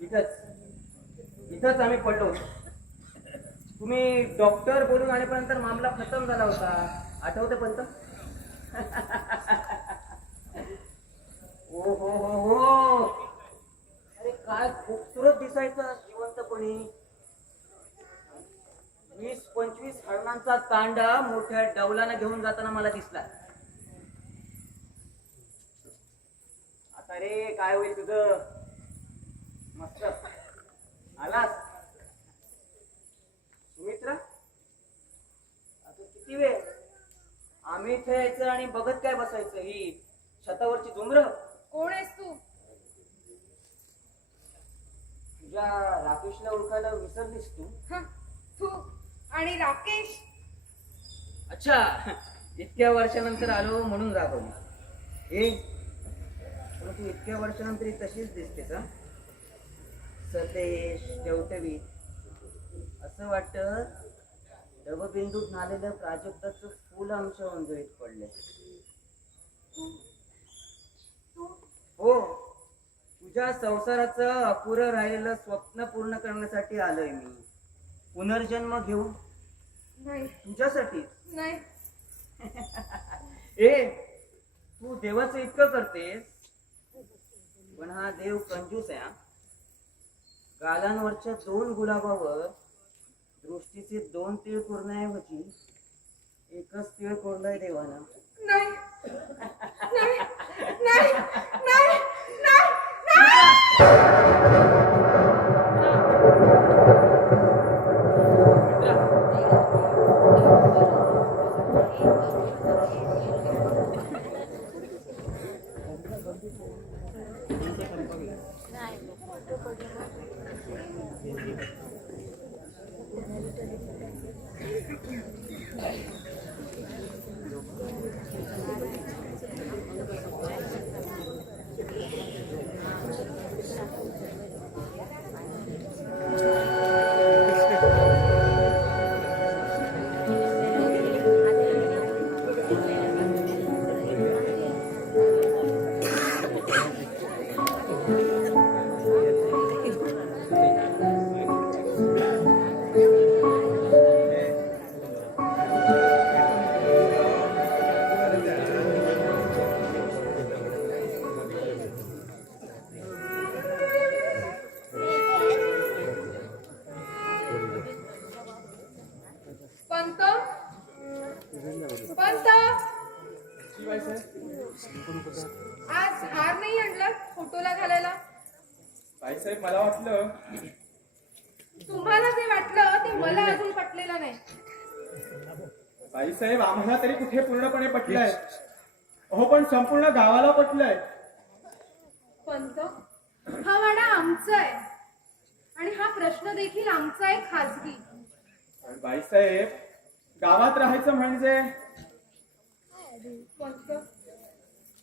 इथंच आम्ही पडलो होतो. तुम्ही डॉक्टर बोलून आणेपर्यंत मामला खतम झाला होता. आठवतं पंत? हो हो हो हो. अरे काय खूपसूरत दिसायचं जिवंतपणी. 20-25 हरणांचा तांडा मोठ्या डौलानं घेऊन जाताना मला दिसला. आता रे काय होईल तुझं? मस्त आलास सुमित्रा. आता किती वेळ आम्ही इथे यायचं आणि बघत काय बसायचं? ही छतावरची झुमर. कोण आहेस तू? तुझ्या राकेशला ओळखायला विसरलीस तू? हं, तू आणि राकेश. अच्छा, इतक्या वर्षानंतर आलो म्हणून रागवली. हे अगं तू इतक्या वर्षानंतर तशीच दिसते का? सतेज टवटवीत असं वाटतं डबबिंदूत नालेलं प्राजक्ताचं फुल आमच्या ओंजळीत पडले. हो, तुझ्या संसाराचं अपुरं राहिलेलं स्वप्न पूर्ण करण्यासाठी आलोय मी. पुनर्जन्म घेऊन नाही तुझ्यासाठी. नाही ए तू देवाचं इतकं करतेस, पण हा देव कंजूस आहे हा. गालांवरच्या 2 गुलाबावर दृष्टीचे 2 तीळ कोरण्याऐवजी एकच तीळ कोरलाय देवानं. नाही नाही नाही नाही नाही नाही पंत पंत आज हार नाही आणला फोटोला घालायला. बाईसाहेब मला वाटलं तुम्हाला जे वाटलं ते मला अजून पटलेलं नाही. बाईसाहेब आम्हाला तरी कुठे पूर्णपणे पटलंय, अहो पण संपूर्ण गावाला पटलंय. पंत हा वाडा आमचा आहे आणि हा प्रश्न देखील आमचा आहे खाजगी. पण बाईसाहेब गावात राहायचं म्हणजे पंत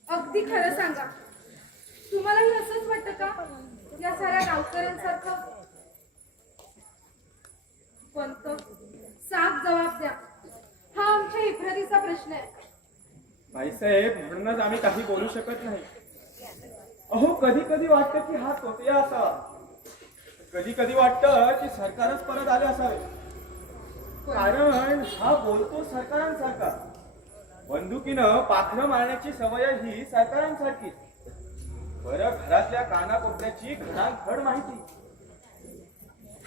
अगदी खरं सांगा, तुम्हालाही असंच वाटतं का या साऱ्या गावकऱ्यांसारखं? पंत साफ जबाब द्या, हा आमच्या इब्रातीचा प्रश्न आहे. बाईसाहेब म्हणूनच आम्ही काही बोलू शकत नाही. अहो कधी कधी वाटतं की हा तोतया असावा, कधी कधी वाटतं की सरकारच परत आले असावे, कारण हा बोलतो सरकारांसारखा. बंदुकीनं पाखरं मारण्याची सवय ही सरकारांसारखी. बरं घरातल्या कानाकोपऱ्याची घडाघड माहिती.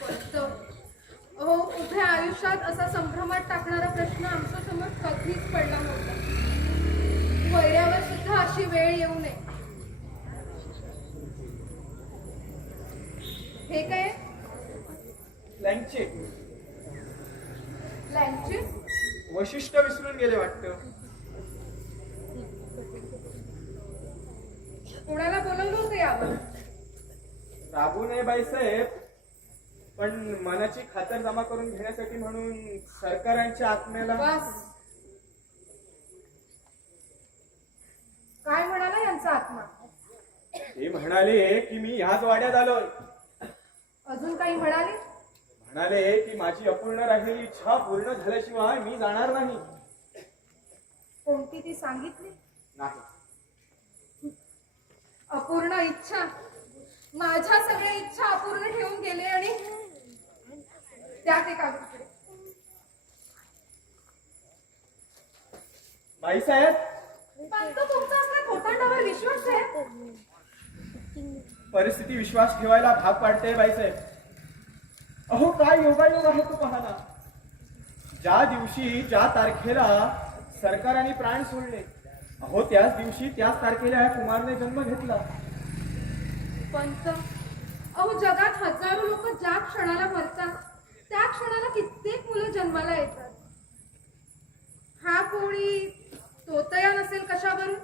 पंत अहो उभ्या आयुष्यात असा संभ्रमात टाकणारा प्रश्न आमच्या समोर कधीच पडला नव्हता. वैऱ्यावर सुद्धा अशी वेळ येऊ नये. हे काय लँचे लँचे? वशिष्ठ विसरून गेले वाटतं. कोणाला बोलवलं होतं यावर? राबू नये बाईसाहेब, पण मनाची खातर जमा करून घेण्यासाठी म्हणून सरकारांच्या आत्म्याला. बस. काय म्हणाला यांचा आत्मा? ते म्हणाले की मी ह्याच वाड्यात आलोय. अजून काही म्हणाले? म्हणाले की माझी अपूर्ण राहिलेली इच्छा पूर्ण झाल्याशिवाय मी जाणार नाही. कोणती ती सांगितली? नाही. अपूर्ण इच्छा? माझ्या सगळ्या इच्छा अपूर्ण ठेवून गेले आणि त्या ते कागदकडे. बाईसाहेब पंत तुमचा असला खोटांडावर विश्वास आहे? परिस्थिती विश्वास ठेवायला भाग पाडते बाईसाहेब. अहो काय योगायोग आहे तो पाहना. ज्या दिवशी ज्या तारखेला सरकाराने प्राण सोडले, अहो त्याच दिवशी त्याच तारखेला या कुमारने जन्म घेतला. पंत अहो जगात हजारो लोक ज्या क्षणाला मरतात त्या क्षणाला कित्येक मुलं जन्माला येतात. हा कोणी तोतया नसेल कशावरून?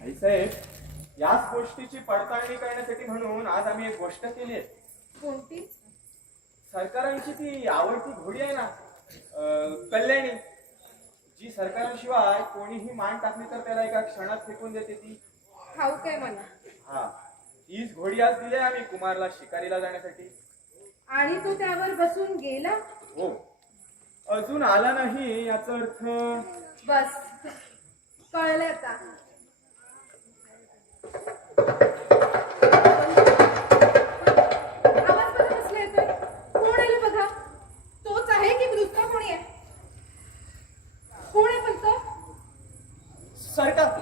बाईसाहेब याच गोष्टीची पडताळणी करण्यासाठी म्हणून आज आम्ही एक गोष्ट केली आहे. कोणती? सरकारांची ती आवडती घोडी आहे ना, कल्याणी, जी सरकारांशिवाय कोणीही मान टाकली तर त्याला एका क्षणात फेकून देते ती. ठाऊक आहे मला. हा, हीच घोडी आज दिली आहे आम्ही कुमारला शिकारीला जाण्यासाठी. आणि तो त्यावर बसून गेला. हो, अजून आला नाही याचा अर्थ. बस कळलं आता. आवाज बघा कसला येतोय. कोण आलं बघा. तोच आहे की दुसरा कोणी आहे? कोण आहे पण तो? सरकार,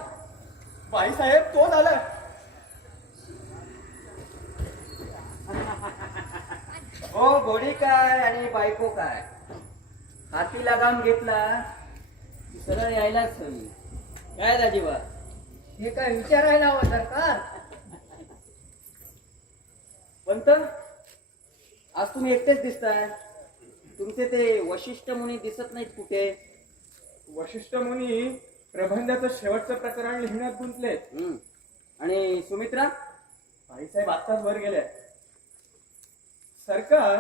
बाईसाहेब तो झालाय. हो, घोडी काय आणि बायको काय, हाती लगाम घेतला की सरळ यायलाच हवी. काय दाजीबा? हे काय विचारायला हवं सरकार. पंत, आज तुम्ही एकटेच दिसताय. तुमचे ते वशिष्ठ मुनी दिसत नाहीत कुठे. वशिष्ठ मुनी प्रबंधाचं शेवटचं प्रकरण लिहिण्यात गुंतलेत. आणि सुमित्रा? बाईसाहेब आत्ताच वर गेले. सरकार,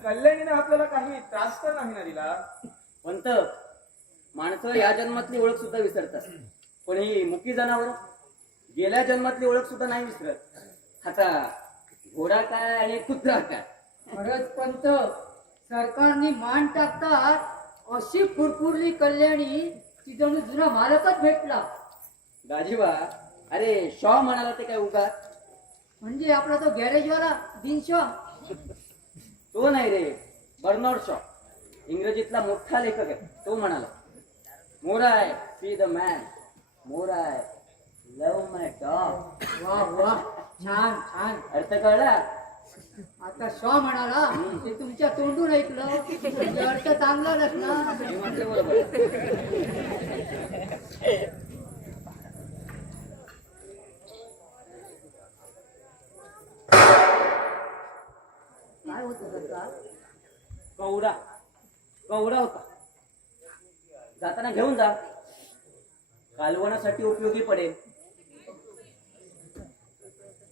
कल्याणीने आपल्याला काही त्रास तर नाही ना दिला? पंत, माणसं या जन्मातली ओळख सुद्धा विसरतात, पण ही मुकी जनावर गेल्या जन्मातली ओळख सुद्धा नाही विसरत. आता घोडा काय आणि कुत्रा काय. खरंच पंत, सरकारने मान टाकतात अशी फुरफुरली कल्याणी ती जणू जुना मालकच भेटला. दाजीबा, अरे शॉ म्हणाला ते काय उगा. म्हणजे आपला तो गॅरेजवाला दिनशॉ. तो नाही रे, बर्नार्ड शॉ, इंग्रजीतला मोठा लेखक आहे. तो म्हणाला, more I see the man, more I love my dog. वा वा, छान छान. अर्थ कळला? आता शॉ म्हणाला ते तुमच्या तोंडून ऐकलं म्हणजे अर्थ चांगला नसला. मी म्हटलं बरोबर. काय होतं सरकार? कवडा कवडा होता. जाताना घेऊन जा, कालवणासाठी उपयोगी पडेल.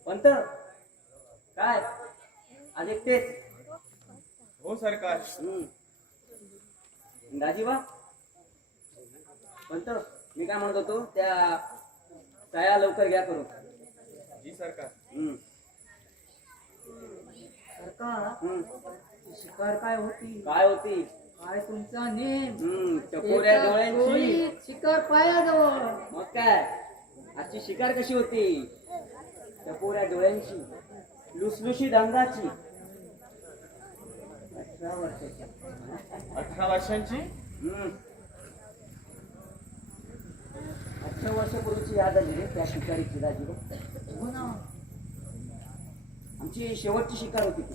पंत, काय आज एकटेच? हो सरकार. दाजीबा, पंत, मी काय म्हणत होतो, त्या तया लवकर घ्या करू. जी सरकार. सरकार, शिकार काय होती? काय होती? काय तुमचा नेम? टपोऱ्या एका डोळ्यांची. गोळीत शिकार पायाजवळ. मग काय, आजची शिकार कशी होती? टपोऱ्या डोळ्यांची, लुसलुशीत अंगाची. 18 वर्षाची. 18 वर्षांची. 18 वर्षापूर्वीची याद आली रे त्या शिकारीची दाजीबा. हो ना. आमची शेवटची शिकार होती ती.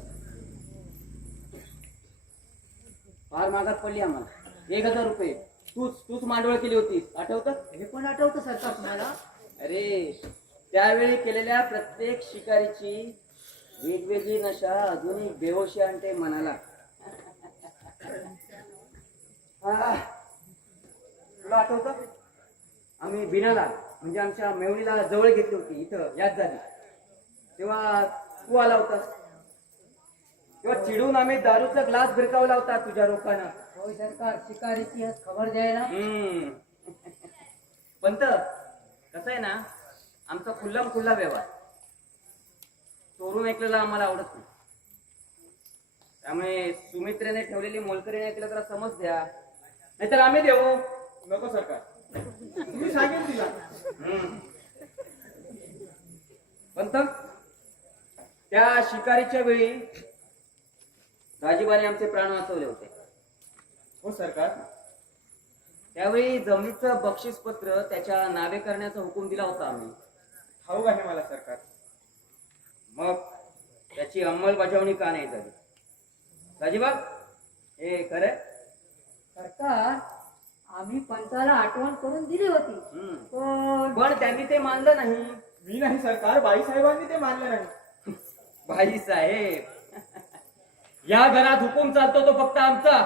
फार मागात पडली आम्हाला. 1000 रुपये. तूच मांडवळ केली होती, आठवतं? हे पण आठवतं सरकार तुम्हाला? अरे, त्यावेळी केलेल्या प्रत्येक शिकारीची वेगवेगळी नशा अजूनही बेहोशी आणते मनाला. तुला आठवतं, आम्ही बिनाला म्हणजे आमच्या मेवणीला जवळ घेतली होती इथं याच जागी. तेव्हा तू आला होतास. तेव्हा चिडून आम्ही दारूचा ग्लास भिरकावला होता तुझ्या रोखानं. होय सरकार, शिकारीची आज खबर द्यायला. पंत, कसं आहे ना, आमचा खुल्लम खुल्ला व्यवहार. चोरून ऐकलेला आम्हाला आवडत नाही. त्यामुळे सुमित्रेने ठेवलेली मोलकरीने ऐकलं तर समज द्या, नाहीतर आम्ही देऊ. नको सरकार, तुम्ही सांगेल तिला. पंत, त्या शिकारीच्या वेळी दाजीबाने आमचे प्राण वाचवले होते. हो सरकार. त्यावेळी जमिनीचं बक्षीसपत्र त्याच्या नावे करण्याचा हुकूम दिला होता आम्ही. ठाऊक आहे मला सरकार. मग त्याची अंमलबजावणी का नाही झाली? दाजीबा, हे खरं? सरकार, आम्ही पंचाला आठवण करून दिली होती, पण त्यांनी ते मानलं नाही. मी नाही सरकार, बाईसाहेबांनी ते मानलं नाही. भाई साहेब, या घरात हुकूम चालतो तो फक्त आमचा,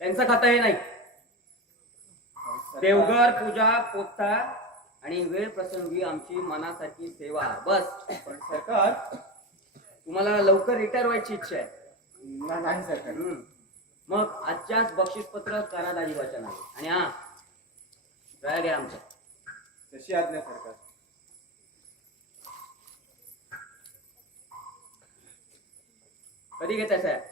त्यांचं खाता हे नाही. देवघर, पूजा, पोथा आणि वेळ प्रसंगी आमची मनासारखी सेवा, बस. पण सरकार. तुम्हाला लवकर रिटायर व्हायची इच्छा आहे? नाही सरकार. मग आजच्याच बक्षीसपत्र करा दाजीबाच्या नावे. आणि हा, राया घ्या आमच्या. जशी आज्ञा सरकार. कधी घेताय साहेब?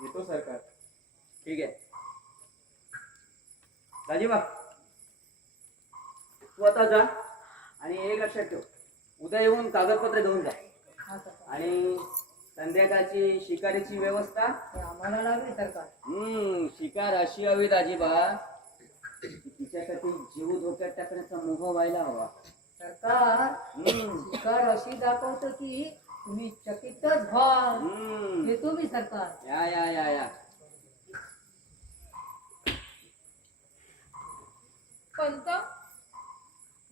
घेतो सरकार. ठीक आहे. राजीबा, तू आता जा आणि एक लक्षात ठेव, उद्या येऊन कागदपत्र घेऊन जा. हा सरकार. आणि संध्याकाळची शिकारीची व्यवस्था. हे आम्हाला लागले सरकार. शिकार अशी हवी राजीबा, तिच्यासाठी जीव धोक्यात टाकण्याचा मोह व्हायला हवा. सरकार शिकार अशी दाखवतो की तुम्ही चकितच व्हाल. येतो मी सरकार. या या या या. पंत,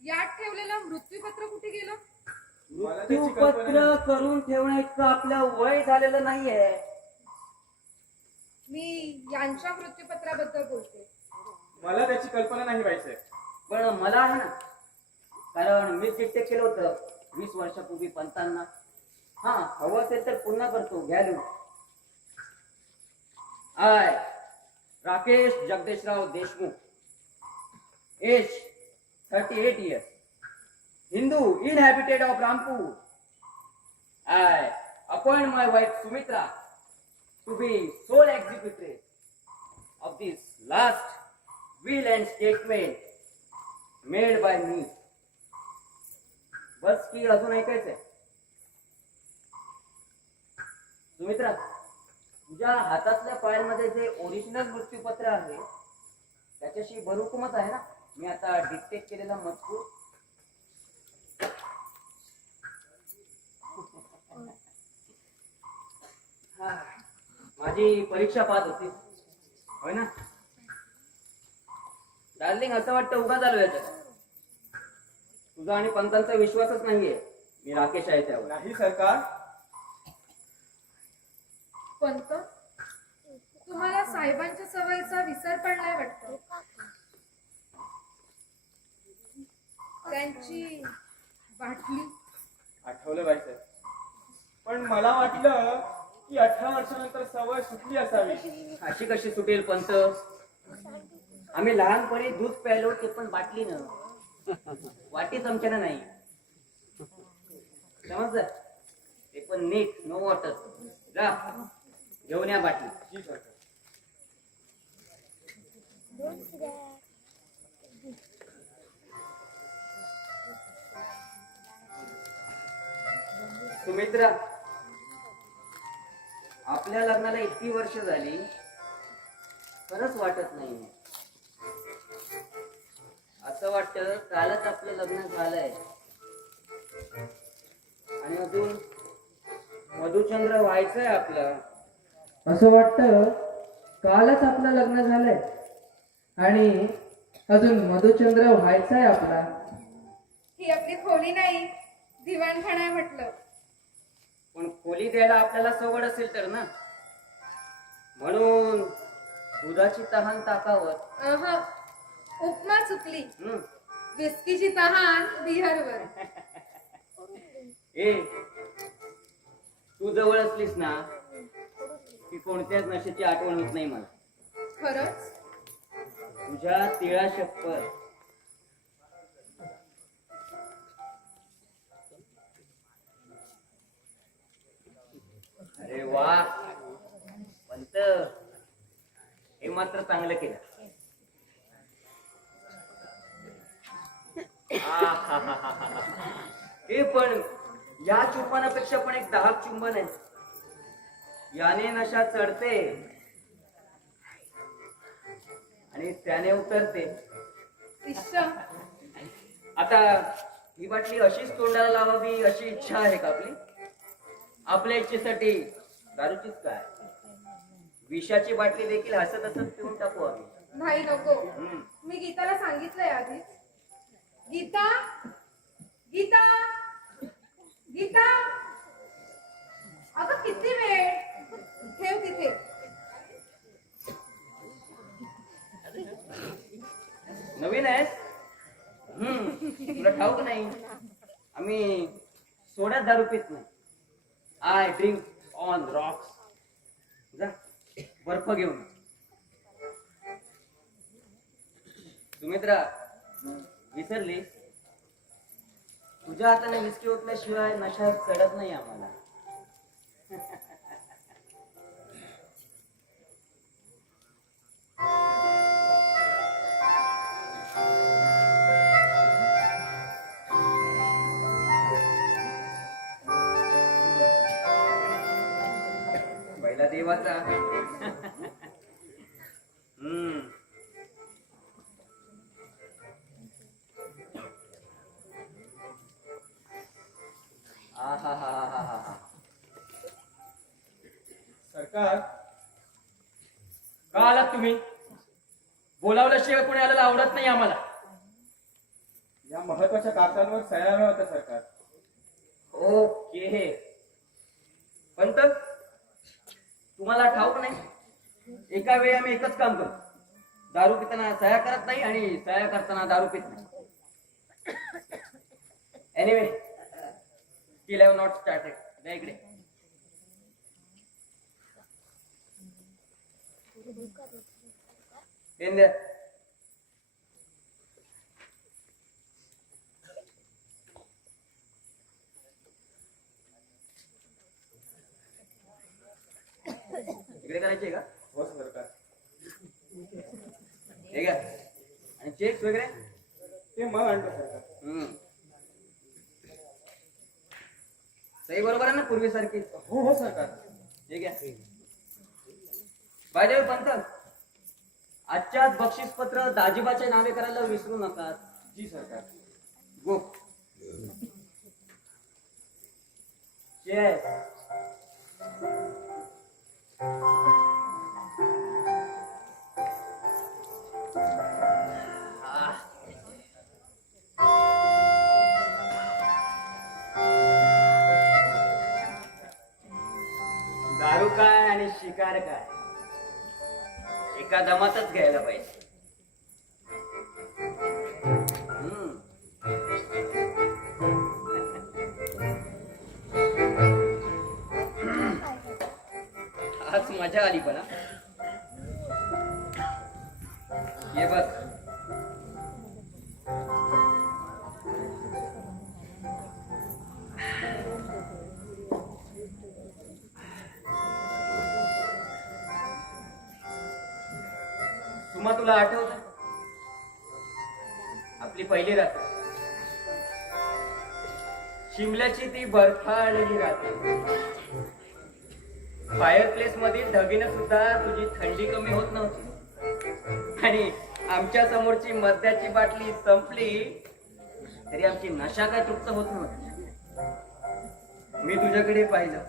यात ठेवलेलं मृत्यूपत्र कुठे गेलं? मला त्याची कल्पना पत्र नाही. करून ठेवणं इतकं आपलं वय झालेलं नाहीये. मी यांच्या मृत्यूपत्राबद्दल बोलते. मला त्याची कल्पना नाही बाईसाहेब. पण मला आहे ना, कारण मीच डिक्टेट केलं होतं 20 वर्षापूर्वी पंतांना. हा, हवं असेल तर पुन्हा करतो, घ्या लिहून. I Rakesh Jagdishrao Deshmukh, age 38 years, Hindu, inhabited of Rampur. I appoint my wife Sumitra to be sole executrix of this last will and statement made by me. बस की अजून ऐकायचंय? सुमित्रा, तुझ्या हातातल्या फाईल मध्ये जे ओरिजिनल मृत्यूपत्र आहे त्याच्याशी भरहुकूमच आहे ना मी आता डिक्टेट केलेला मजकूर? हा, माझी परीक्षा पाहत होती होय ना डार्लिंग? असं वाटतं उगा झालो याच्यात. तुझा आणि पंतांचा विश्वासच नाहीये मी राकेश आहे त्यावर. नाही सरकार. पंत, तुम्हाला साहेबांच्या सवयीचा विसर पडलाय वाटतं. त्यांची बाटली. आठवलं बाईसाहेब. पण मला वाटलं की 18 वर्षानंतर सवय सुटली असावी. अशी कशी सुटेल पंत? आम्ही लहानपणी दूध प्यायलो ते पण बाटलीनं, वाटी चमच्यानं नाही. समजलं? ते पण नीट, नो वॉटर. जा घेऊन या बाटली. जी सरकार. सुमित्रा, आपल्या लग्नाला इतकी वर्ष झाली, खरंच वाटत नाही. असं वाटतं कालच आपलं लग्न झालंय आणि अजून मधुचंद्र व्हायचंय आपलं. असं वाटतं कालच आपलं लग्न झालंय आणि अजून मधुचंद्र व्हायचाय आपला. ही आपली खोली नाही, दिवाणखाना आहे म्हटलं. पण खोली द्यायला आपल्याला सवड असेल तर ना, म्हणून दुधाची तहान ताकावर. उपमा चुकली. हम्म. विस्कीची तहान बिहरवर. ए, तू जवळ असलीस ना की कोणत्याच नशेची आठवण होत नाही मला. खरंच? तुझ्या तिळा शपथ. अरे वा पंत, हे मात्र चांगलं केलं. हे पण या चुंबनापेक्षा पण एक 10 चुंबन आहे. याने नशा चढते आणि त्याने उतरते. इश्श, आता ही बाटली अशीच तोंडाला लावावी अशी इच्छा आहे का आपली? आपल्या इच्छेसाठी दारूचीच काय, विषाची बाटली देखील हसत हसत पिऊन टाकू आम्ही. नाही नको. मी गीताला सांगितलंय आधीच. गीता, गीता, गीता, अगं किती वेळ? ठेव तिथे. नवीन आहेस? तुला ठाऊक नाही, आम्ही सोड्यात दारू पित नाही. I drink on Roxx. जा बर्फ घेऊन. सुमित्रा विसरली तुझ्या हाताने विस्की ओतल्याशिवाय नशा चढत नाही आम्हाला. पहिला देवाचा. हम्म. आहाहाहाहा. सरकार का आलात तुम्ही? बोलावल्याशिवाय कोणी आलेलं आवडत नाही आम्हाला. या महत्वाच्या कागदांवर सह्या हव्या होत्या सरकार. ओके. पंत तुम्हाला ठाऊक नाही एका वेळी आम्ही एकच काम करतो. दारू पिताना सह्या करत नाही आणि सह्या करताना दारू पित नाही. Anyway still have not started. द्या इकडे. पेन द्या. इकडे करायचे का? हो सरकार. हे घ्या. आणि चेक्स वगैरे ते मग आणतो सरकार. सही बरोबर आहे ना पूर्वीसारखी? हो हो सरकार. हे घ्या. बाय द वे पंत आजच्याच बक्षीसपत्र दाजिबाचे नावे करायला विसरू नका. जी सरकार. गो. Cheers. दारू काय आणि शिकार काय एका दमातच घ्यायला पाहिजे. आज मजा आली पण. ये बघ तुला आठवत आपली पहिली रात्र शिमल्याची ती बर्फाळलेली रात्र. फायर प्लेस मधील ढगीनं सुद्धा तुझी थंडी कमी होत नव्हती आणि आमच्या समोरची मद्याची बाटली संपली तरी आमची नशा काय तृप्त होत नव्हती. मी तुझ्याकडे पाहिलं.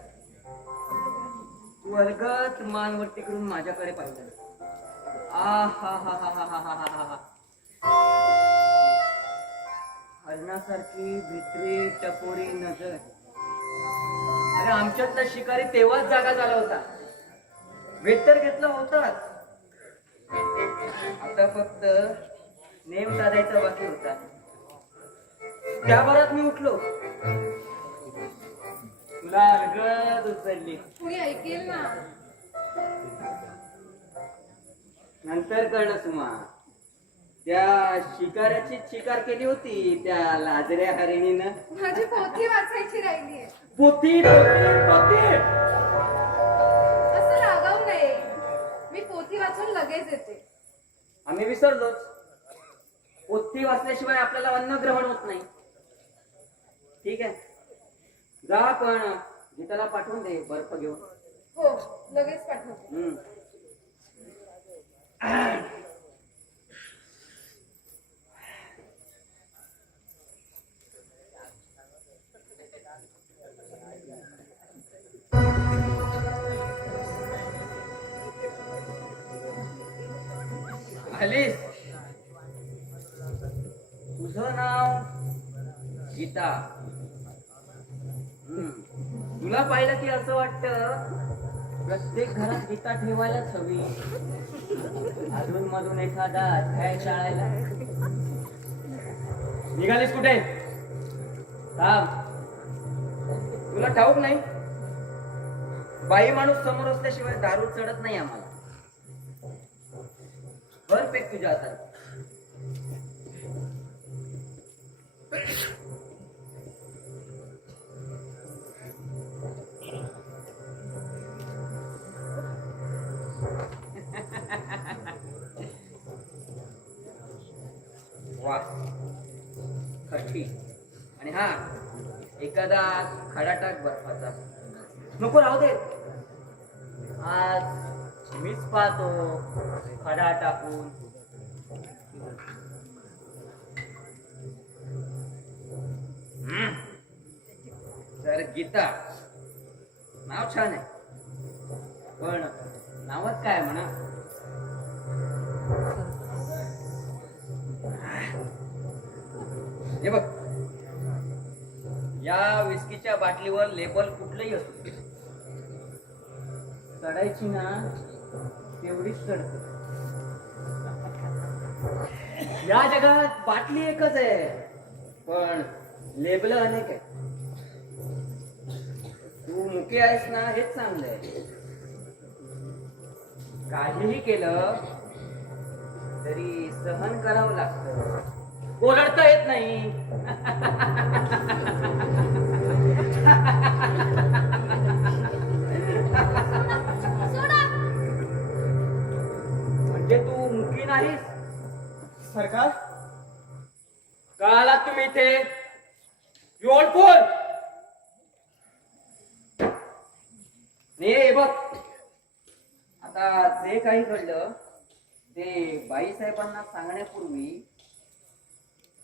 तू अलगद मानवरती करून माझ्याकडे पाहिलं. हरणासारखी भित्री टपोरी नजर. अरे आमच्यातला शिकारी तेव्हाच जागा झाला होता. वेट तर घेतला होताच. आता फक्त नेम साधायचा बाकी होता. त्या भरात मी उठलो. तुला अलगद उचलली. कुणी ऐकेल ना. नंतर कळलं सुमा त्या शिकाऱ्याची शिकार केली होती त्या लाजऱ्या हरिणीनं. माझी पोथी वाचायची राहिलीये. पोथी पोथी पोथी. असं रागावू नये. मी पोथी वाचून लगेच येते. आम्ही विसरलोच. पोथी वाचल्याशिवाय आपल्याला अन्न ग्रहण होत नाही. ठीक आहे जा पण गीताला पाठवून दे बर्फ घेऊन. हो लगेच पाठवते. आलीस. तुझं नाव गीता. तुला पाहिलं की असं वाटतं प्रत्येक घरात गीता ठेवायलाच हवी. अधून मधून एखादा अध्याय शाळेला. निघालीस कुठे? थांब. तुला ठाऊक नाही बाई माणूस समोर असल्याशिवाय दारू चढत नाही आम्हाला. भर पेक तुझ्या हातात. वा खट्टी आणि हा एखादा खडाटाक बर्फाचा नको राहू दे आज मीच पाहतो खडा टाकून तर गीता नाव छान आहे पण नावात काय म्हणा हे बघ या विस्कीच्या बाटलीवर लेबल कुठलंही असू चढायची ना तेवढीच चढते या जगात बाटली एकच आहे पण लेबल अनेक आहे तू मुके आहेस ना हेच चांगलं आहे काहीही केलं तरी सहन करावं लागतं ओरडता येत नाही म्हणजे तू मुकी नाहीस सरकार का आलात तुम्ही इथे योन कोण हे बघ आता जे काही घडलं ते बाईसाहेबांना सांगण्यापूर्वी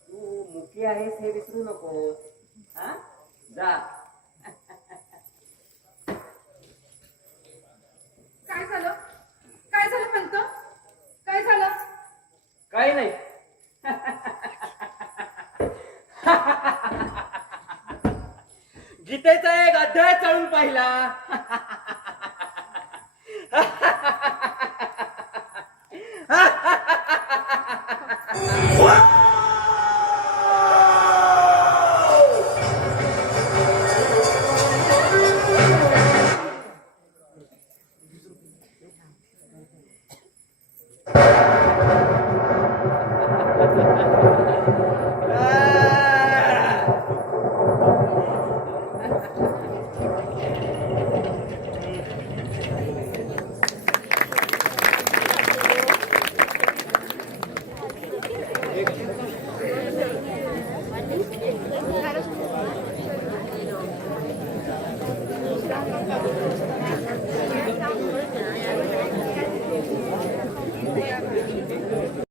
तू मुकी आहेस हे विसरू नकोस हा जा काय झालं काय झालं पंत काय झालं काही नाही गीतेचा एक अध्याय चढून पाहिला